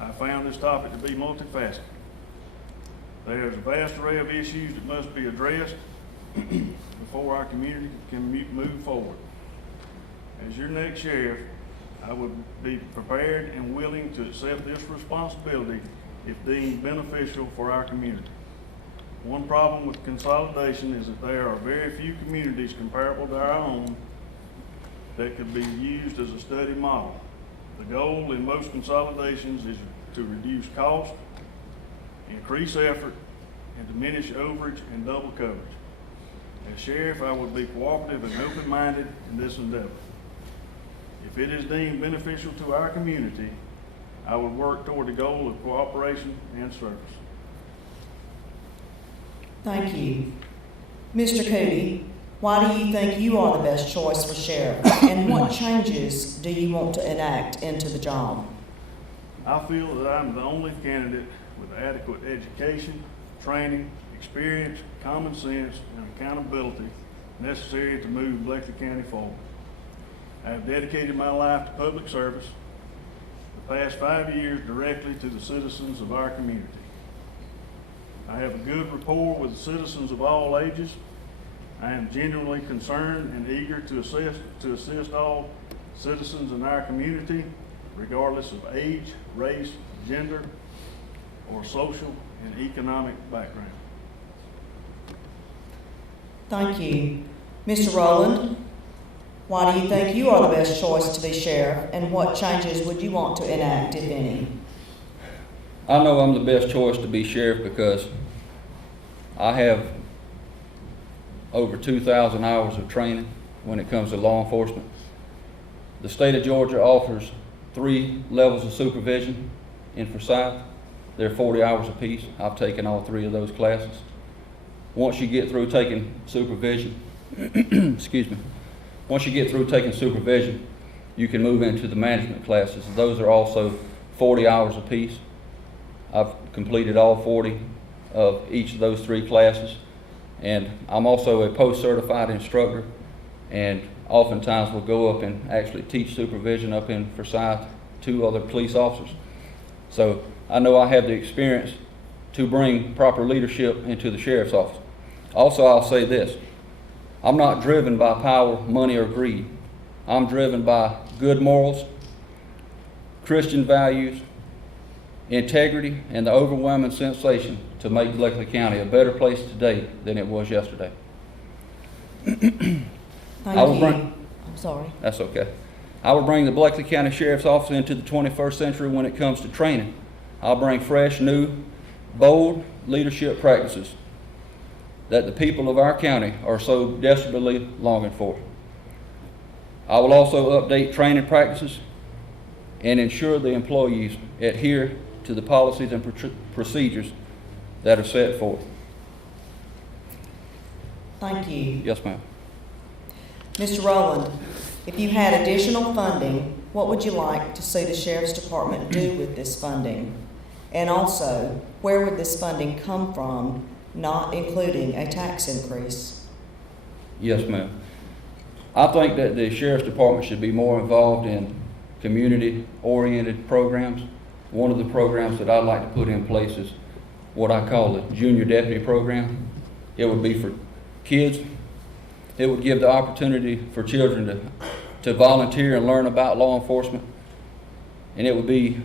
I found this topic to be multifaceted. There is a vast array of issues that must be addressed before our community can move forward. As your next sheriff, I would be prepared and willing to accept this responsibility if deemed beneficial for our community. One problem with consolidation is that there are very few communities comparable to our own that could be used as a study model. The goal in most consolidations is to reduce cost, increase effort, and diminish overage and double coverage. As sheriff, I would be cooperative and open-minded in this endeavor. If it is deemed beneficial to our community, I would work toward the goal of cooperation and service. Thank you. Mr. Cootie, why do you think you are the best choice for sheriff, and what changes do you want to enact into the job? I feel that I'm the only candidate with adequate education, training, experience, common sense, and accountability necessary to move Bleckley County forward. I have dedicated my life to public service, the past 5 years directly to the citizens of our community. I have a good rapport with the citizens of all ages. I am genuinely concerned and eager to assist all citizens in our community, regardless of age, race, gender, or social and economic background. Thank you. Mr. Rowland, why do you think you are the best choice to be sheriff, and what changes would you want to enact, if any? I know I'm the best choice to be sheriff because I have over 2,000 hours of training when it comes to law enforcement. The state of Georgia offers 3 levels of supervision in Forsyth. They're 40 hours apiece. I've taken all 3 of those classes. Once you get through taking supervision, excuse me, once you get through taking supervision, you can move into the management classes. Those are also 40 hours apiece. I've completed all 40 of each of those 3 classes. And I'm also a post-certified instructor, and oftentimes will go up and actually teach supervision up in Forsyth to other police officers. So I know I have the experience to bring proper leadership into the sheriff's office. Also, I'll say this. I'm not driven by power, money, or greed. I'm driven by good morals, Christian values, integrity, and the overwhelming sensation to make Bleckley County a better place today than it was yesterday. Thank you. I'm sorry. That's okay. I will bring the Bleckley County Sheriff's Office into the 21st century when it comes to training. I'll bring fresh, new, bold leadership practices that the people of our county are so desperately longing for. I will also update training practices and ensure the employees adhere to the policies and procedures that are set forth. Thank you. Yes, ma'am. Mr. Rowland, if you had additional funding, what would you like to see the Sheriff's Department do with this funding? And also, where would this funding come from, not including a tax increase? Yes, ma'am. I think that the Sheriff's Department should be more involved in community-oriented programs. One of the programs that I'd like to put in place is what I call the Junior Deputy Program. It would be for kids. It would give the opportunity for children to volunteer and learn about law enforcement. And it would be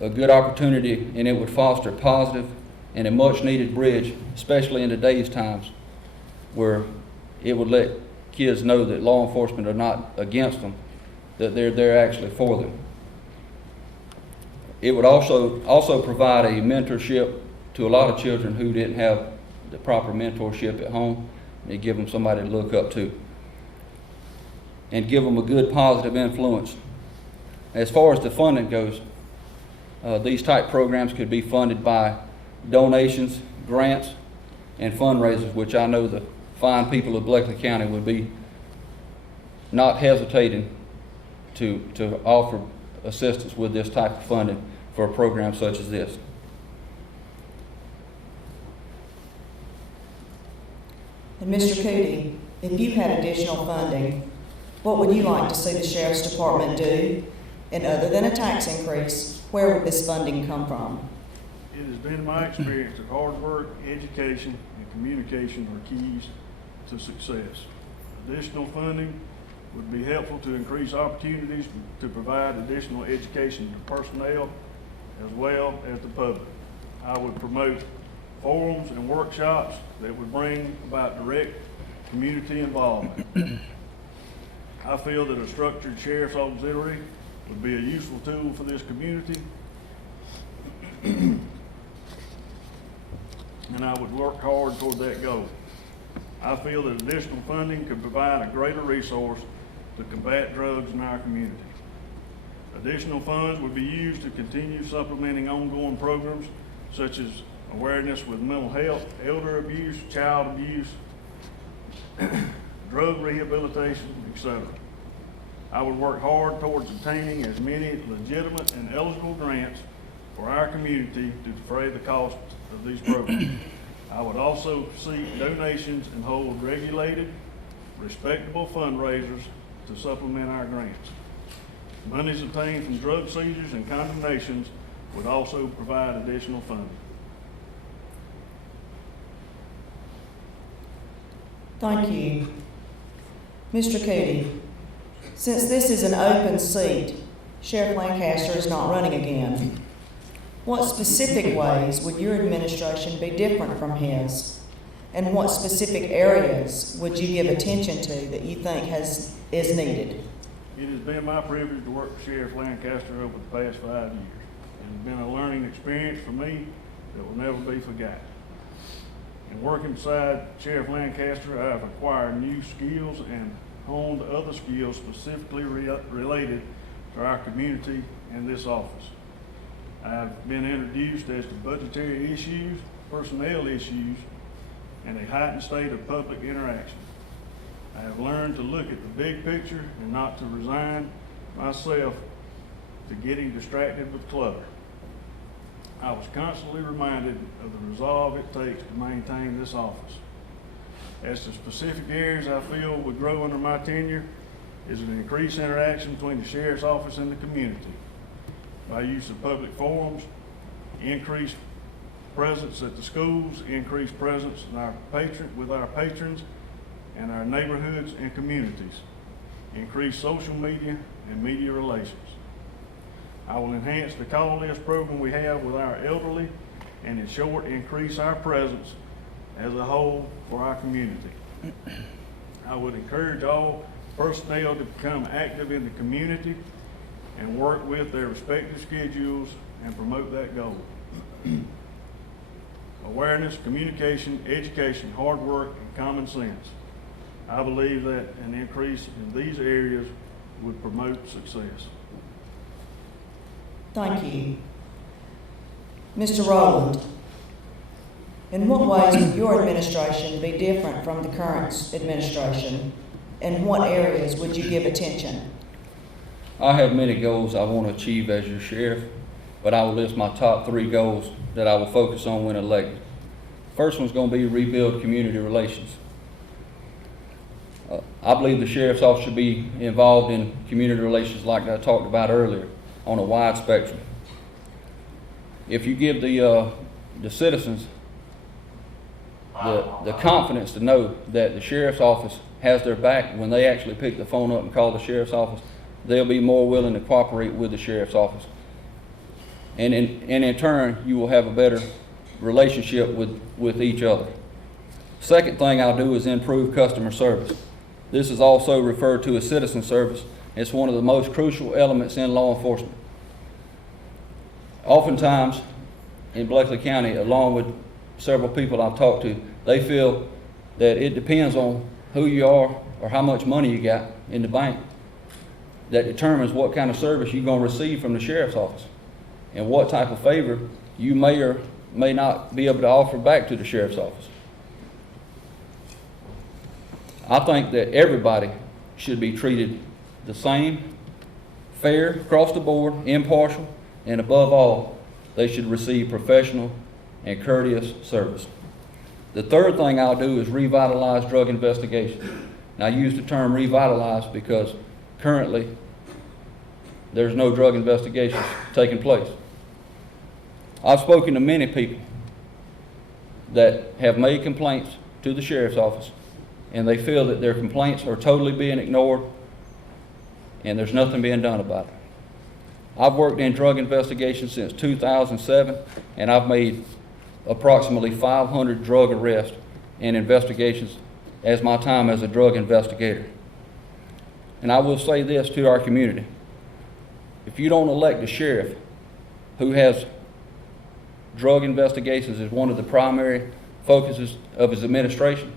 a good opportunity, and it would foster positive and a much-needed bridge, especially in today's times, where it would let kids know that law enforcement are not against them, that they're there actually for them. It would also provide a mentorship to a lot of children who didn't have the proper mentorship at home. It'd give them somebody to look up to and give them a good positive influence. As far as the funding goes, these type programs could be funded by donations, grants, and fundraisers, which I know the fine people of Bleckley County would be not hesitating to offer assistance with this type of funding for a program such as this. And Mr. Cootie, if you had additional funding, what would you like to see the Sheriff's Department do? And other than a tax increase, where would this funding come from? It has been my experience that hard work, education, and communication are keys to success. Additional funding would be helpful to increase opportunities to provide additional education to personnel as well as the public. I would promote forums and workshops that would bring about direct community involvement. I feel that a structured sheriff's auxiliary would be a useful tool for this community, and I would work hard toward that goal. I feel that additional funding could provide a greater resource to combat drugs in our community. Additional funds would be used to continue supplementing ongoing programs such as awareness with mental health, elder abuse, child abuse, drug rehabilitation, etc. I would work hard towards obtaining as many legitimate and eligible grants for our community to defray the cost of these programs. I would also seek donations and hold regulated, respectable fundraisers to supplement our grants. Monies obtained from drug seizures and condemnations would also provide additional funding. Thank you. Mr. Cootie, since this is an open seat, Sheriff Lancaster is not running again. What specific ways would your administration be different from his? And what specific areas would you give attention to that you think is needed? It has been my privilege to work for Sheriff Lancaster over the past 5 years. It has been a learning experience for me that will never be forgotten. In working beside Sheriff Lancaster, I have acquired new skills and honed other skills specifically related to our community and this office. I have been introduced as to budgetary issues, personnel issues, and a heightened state of public interaction. I have learned to look at the big picture and not to resign myself to getting distracted with clutter. I was constantly reminded of the resolve it takes to maintain this office. As to specific areas I feel would grow under my tenure is an increased interaction between the Sheriff's Office and the community by use of public forums, increased presence at the schools, increased presence with our patrons and our neighborhoods and communities, increased social media and media relations. I will enhance the call list program we have with our elderly and, in short, increase our presence as a whole for our community. I would encourage all personnel to become active in the community and work with their respective schedules and promote that goal. Awareness, communication, education, hard work, and common sense. I believe that an increase in these areas would promote success. Thank you. Mr. Rowland, in what ways would your administration be different from the current administration? And what areas would you give attention? I have many goals I want to achieve as your sheriff, but I will list my top 3 goals that I will focus on when elected. First one's going to be rebuild community relations. I believe the sheriff's office should be involved in community relations like I talked about earlier, on a wide spectrum. If you give the citizens the confidence to know that the sheriff's office has their back when they actually pick the phone up and call the sheriff's office, they'll be more willing to cooperate with the sheriff's office. And in turn, you will have a better relationship with each other. Second thing I'll do is improve customer service. This is also referred to as citizen service. It's one of the most crucial elements in law enforcement. Oftentimes, in Bleckley County, along with several people I've talked to, they feel that it depends on who you are or how much money you got in the bank that determines what kind of service you're going to receive from the sheriff's office and what type of favor you may or may not be able to offer back to the sheriff's office. I think that everybody should be treated the same, fair, across the board, impartial, and above all, they should receive professional and courteous service. The third thing I'll do is revitalize drug investigations. And I use the term revitalize because currently there's no drug investigations taking place. I've spoken to many people that have made complaints to the sheriff's office, and they feel that their complaints are totally being ignored and there's nothing being done about it. I've worked in drug investigations since 2007, and I've made approximately 500 drug arrests and investigations as my time as a drug investigator. And I will say this to our community: if you don't elect a sheriff who has drug investigations as one of the primary focuses of his administration,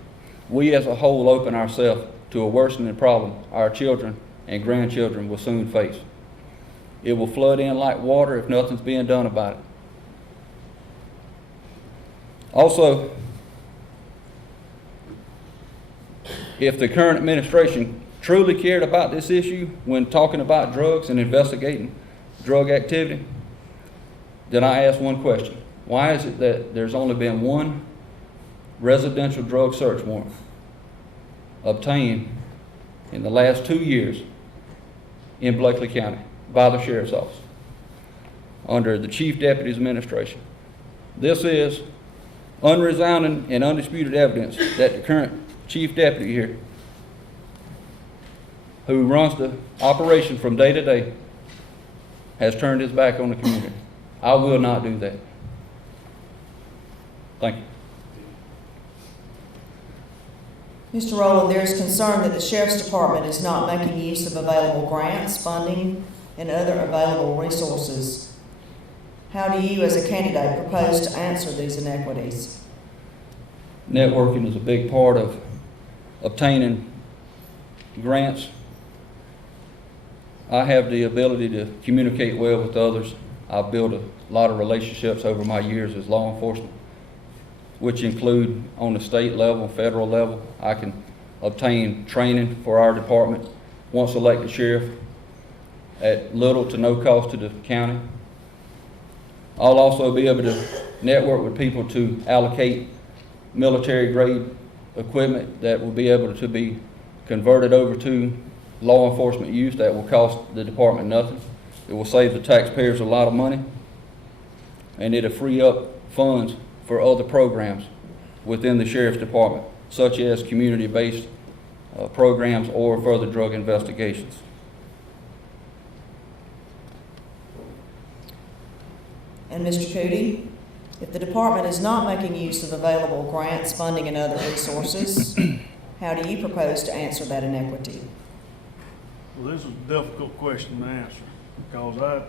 we as a whole open ourselves to a worsening problem our children and grandchildren will soon face. It will flood in like water if nothing's being done about it. Also, if the current administration truly cared about this issue when talking about drugs and investigating drug activity, then I ask one question: why is it that there's only been one residential drug search warrant obtained in the last 2 years in Bleckley County by the sheriff's office under the chief deputy's administration? This is unresounding and undisputed evidence that the current chief deputy here, who runs the operation from day to day, has turned his back on the community. I will not do that. Thank you. Mr. Rowland, there is concern that the Sheriff's Department is not making use of available grants, funding, and other available resources. How do you, as a candidate, propose to answer these inequities? Networking is a big part of obtaining grants. I have the ability to communicate well with others. I've built a lot of relationships over my years as law enforcement, which include on the state level, federal level. I can obtain training for our department once elected sheriff at little to no cost to the county. I'll also be able to network with people to allocate military grade equipment that will be able to be converted over to law enforcement use that will cost the department nothing. It will save the taxpayers a lot of money, and it'll free up funds for other programs within the sheriff's department, such as community-based programs or further drug investigations. And Mr. Coody, if the department is not making use of available grants, funding, and other resources, how do you propose to answer that inequity? Well, this is a difficult question to answer, because I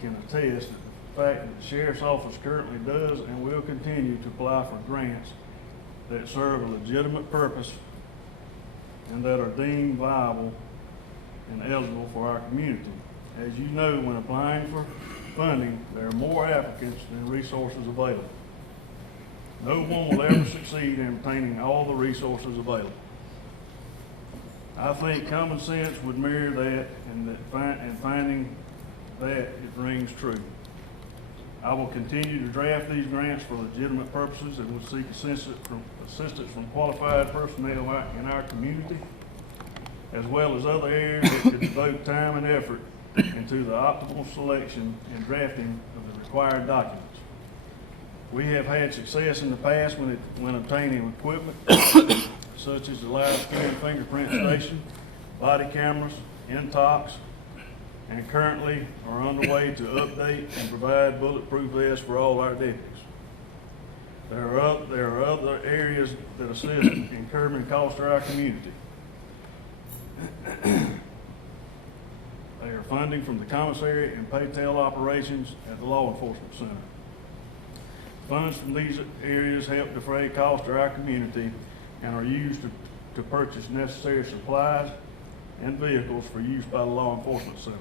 can attest that the fact that the sheriff's office currently does and will continue to apply for grants that serve a legitimate purpose and that are deemed viable and eligible for our community. As you know, when applying for funding, there are more applicants than resources available. No one will ever succeed in obtaining all the resources available. I think common sense would mirror that, and finding that it rings true. I will continue to draft these grants for legitimate purposes and will seek assistance from qualified personnel in our community, as well as other areas that could devote time and effort into the optimal selection and drafting of the required documents. We have had success in the past when obtaining equipment such as the live scan fingerprint station, body cameras, intox, and currently are on the way to update and provide bulletproof vests for all our deputies. There are other areas that assist in curbing costs to our community. They are funding from the commissary and paytail operations at the law enforcement center. Funds from these areas help defray costs to our community and are used to purchase necessary supplies and vehicles for use by the law enforcement center.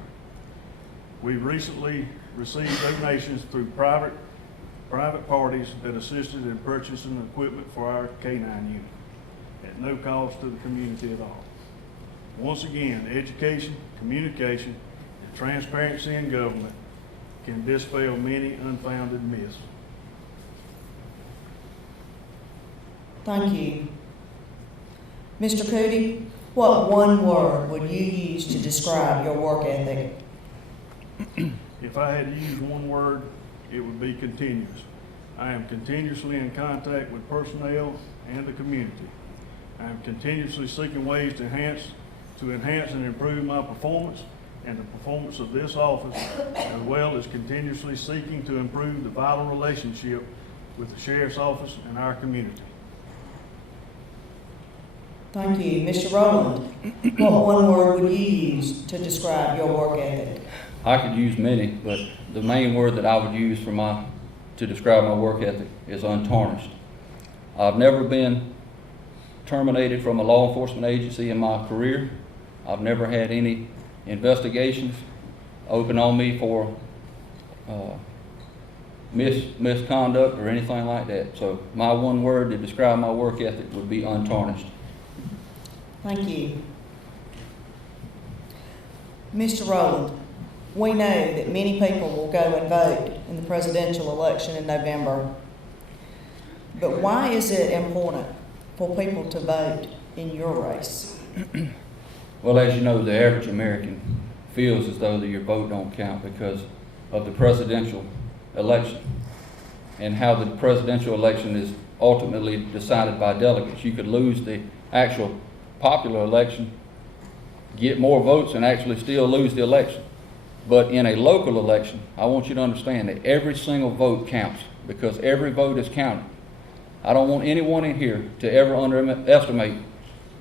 We recently received donations through private parties that assisted in purchasing equipment for our K-9 unit at no cost to the community at all. Once again, education, communication, and transparency in government can dispel many unfounded myths. Thank you. Mr. Cootie, what one word would you use to describe your work ethic? If I had to use one word, it would be continuous. I am continuously in contact with personnel and the community. I am continuously seeking ways to enhance and improve my performance and the performance of this office, as well as continuously seeking to improve the vital relationship with the Sheriff's Office and our community. Thank you. Mr. Rowland, what one word would you use to describe your work ethic? I could use many, but the main word that I would use to describe my work ethic is untarnished. I've never been terminated from a law enforcement agency in my career. I've never had any investigations open on me for misconduct or anything like that. So my one word to describe my work ethic would be untarnished. Thank you. Mr. Rowland, we know that many people will go and vote in the presidential election in November. But why is it important for people to vote in your race? Well, as you know, the average American feels as though that your vote don't count because of the presidential election and how the presidential election is ultimately decided by delegates. You could lose the actual popular election, get more votes, and actually still lose the election. But in a local election, I want you to understand that every single vote counts because every vote is counted. I don't want anyone in here to ever underestimate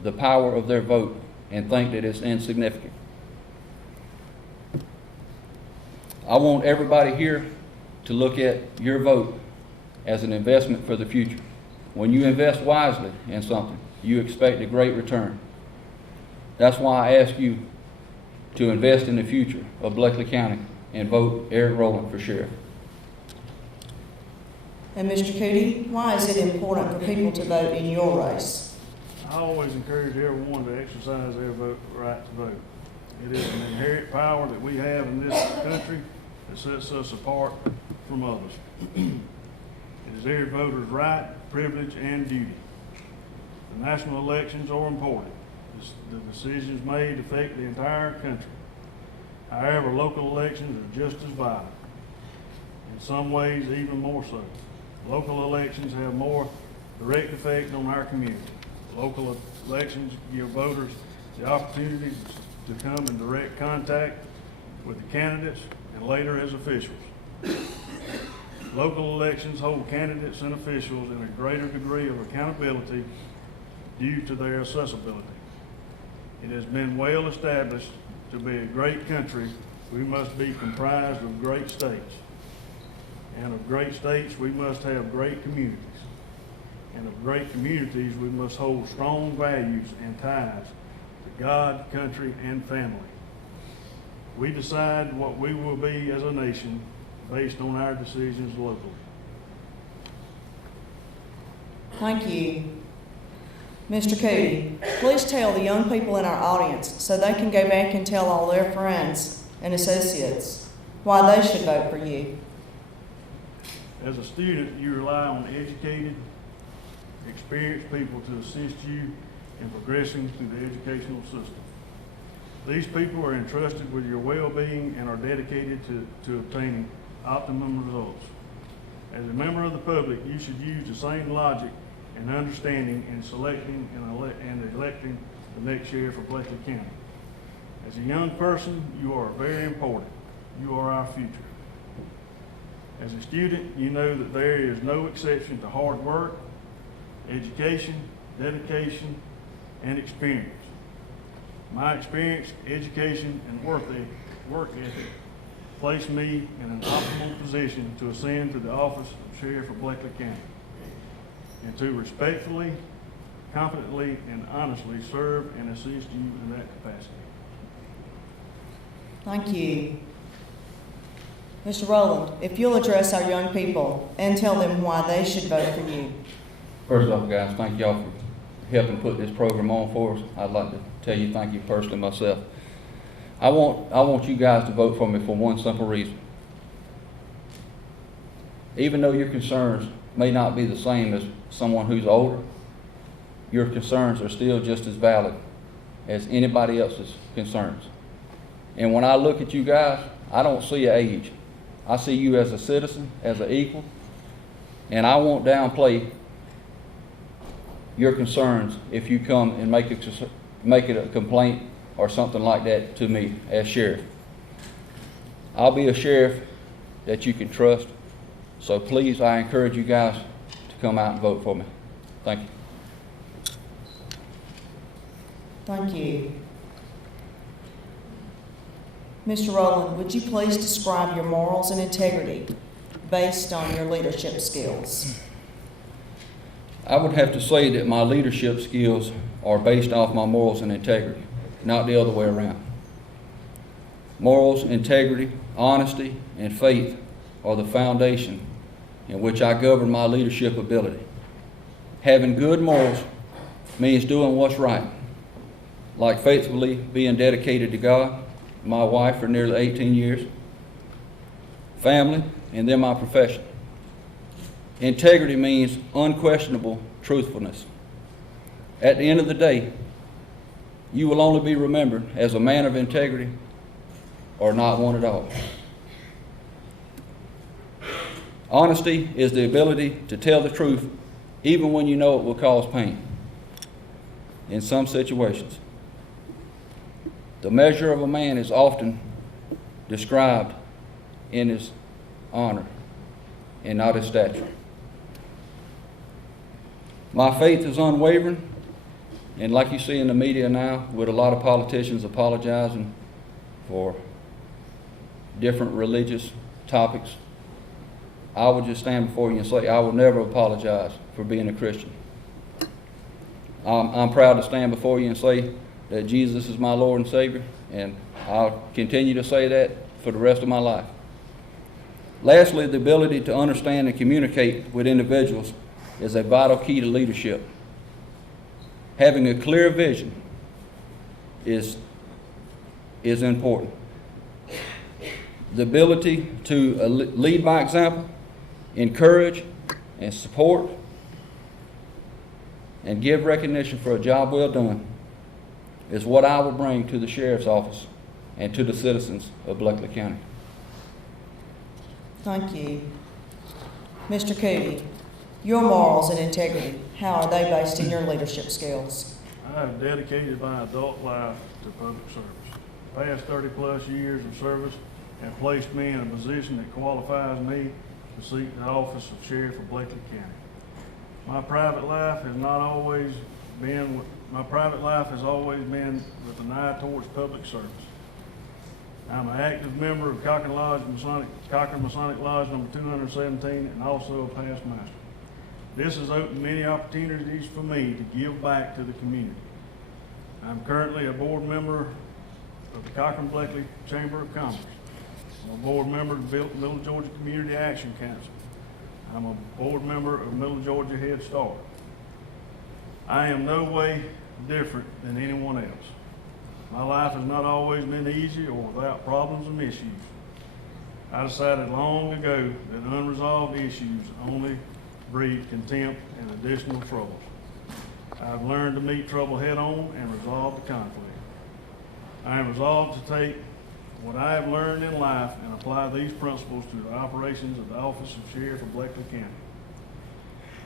the power of their vote and think that it's insignificant. I want everybody here to look at your vote as an investment for the future. When you invest wisely in something, you expect a great return. That's why I ask you to invest in the future of Bleckley County and vote Eric Rowland for sheriff. And Mr. Cootie, why is it important for people to vote in your race? I always encourage everyone to exercise their right to vote. It is an inherent power that we have in this country that sets us apart from others. It is every voter's right, privilege, and duty. The national elections are important. The decisions made affect the entire country. However, local elections are just as vital. In some ways, even more so. Local elections have more direct effect on our community. Local elections give voters the opportunity to come in direct contact with the candidates and later as officials. Local elections hold candidates and officials in a greater degree of accountability due to their accessibility. It has been well established to be a great country, we must be comprised of great states. And of great states, we must have great communities. And of great communities, we must hold strong values and ties to God, country, and family. We decide what we will be as a nation based on our decisions locally. Thank you. Mr. Cootie, please tell the young people in our audience so they can go back and tell all their friends and associates why they should vote for you. As a student, you rely on educated, experienced people to assist you in progressing through the educational system. These people are entrusted with your well-being and are dedicated to obtaining optimum results. As a member of the public, you should use the same logic and understanding in selecting and electing the next sheriff of Bleckley County. As a young person, you are very important. You are our future. As a student, you know that there is no exception to hard work, education, dedication, and experience. My experience, education, and work ethic place me in an optimal position to ascend to the office of Sheriff of Bleckley County and to respectfully, competently, and honestly serve and assist you in that capacity. Thank you. Mr. Rowland, if you'll address our young people and tell them why they should vote for you. First off, guys, thank y'all for helping put this program on for us. I'd like to tell you thank you personally myself. I want you guys to vote for me for one simple reason. even though your concerns may not be the same as someone who's older, your concerns are still just as valid as anybody else's concerns. And when I look at you guys, I don't see an age. I see you as a citizen, as an equal, and I won't downplay your concerns if you come and make it a complaint or something like that to me as sheriff. I'll be a sheriff that you can trust, so please, I encourage you guys to come out and vote for me. Thank you. Thank you. Mr. Rowland, would you please describe your morals and integrity based on your leadership skills? I would have to say that my leadership skills are based off my morals and integrity, not the other way around. Morals, integrity, honesty, and faith are the foundation in which I govern my leadership ability. Having good morals means doing what's right, like faithfully being dedicated to God, my wife for nearly 18 years, family, and then my profession. Integrity means unquestionable truthfulness. At the end of the day, you will only be remembered as a man of integrity or not one at all. Honesty is the ability to tell the truth even when you know it will cause pain in some situations. The measure of a man is often described in his honor and not his stature. My faith is unwavering, and like you see in the media now, with a lot of politicians apologizing for different religious topics, I would just stand before you and say, I will never apologize for being a Christian. I'm proud to stand before you and say that Jesus is my Lord and Savior, and I'll continue to say that for the rest of my life. Lastly, the ability to understand and communicate with individuals is a vital key to leadership. Having a clear vision is important. The ability to lead by example, encourage and support, and give recognition for a job well done is what I will bring to the sheriff's office and to the citizens of Bleckley County. Thank you. Mr. Cootie, your morals and integrity, how are they based in your leadership skills? I have dedicated my adult life to public service. The past 30-plus years of service have placed me in a position that qualifies me to seek the office of Sheriff of Bleckley County. My private life has always been with an eye towards public service. I'm an active member of Cochran Masonic Lodge number 217 and also a past master. This has opened many opportunities for me to give back to the community. I'm currently a board member of the Cochran-Bleckley Chamber of Commerce. I'm a board member of the Middle Georgia Community Action Council. I'm a board member of Middle Georgia Head Start. I am no way different than anyone else. My life has not always been easy or without problems and issues. I decided long ago that unresolved issues only breed contempt and additional troubles. I've learned to meet trouble head on and resolve the conflict. I am resolved to take what I have learned in life and apply these principles to the operations of the office of Sheriff of Bleckley County.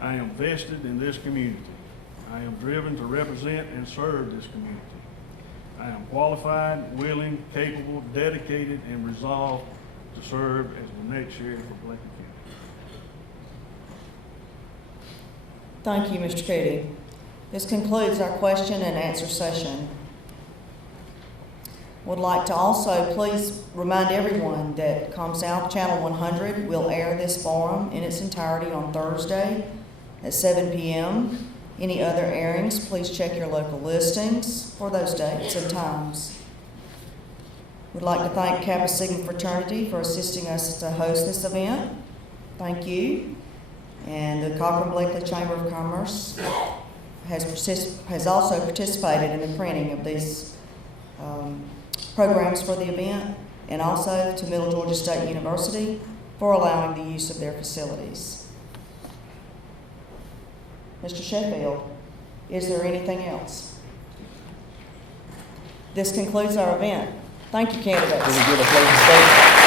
I am vested in this community. I am driven to represent and serve this community. I am qualified, willing, capable, dedicated, and resolved to serve as the next Sheriff of Bleckley County. Thank you, Mr. Cootie. This concludes our question and answer session. Would like to also please remind everyone that ComSouth Channel 100 will air this forum in its entirety on Thursday at 7 p.m. Any other airings, please check your local listings for those dates and times. We'd like to thank Kappa Sigma Fraternity for assisting us to host this event. Thank you. And the Cochran-Bleckley Chamber of Commerce has also participated in the printing of these programs for the event, and also to Middle Georgia State University for allowing the use of their facilities. Mr. Sheffield, is there anything else? This concludes our event. Thank you, candidates. Will we give a closing statement?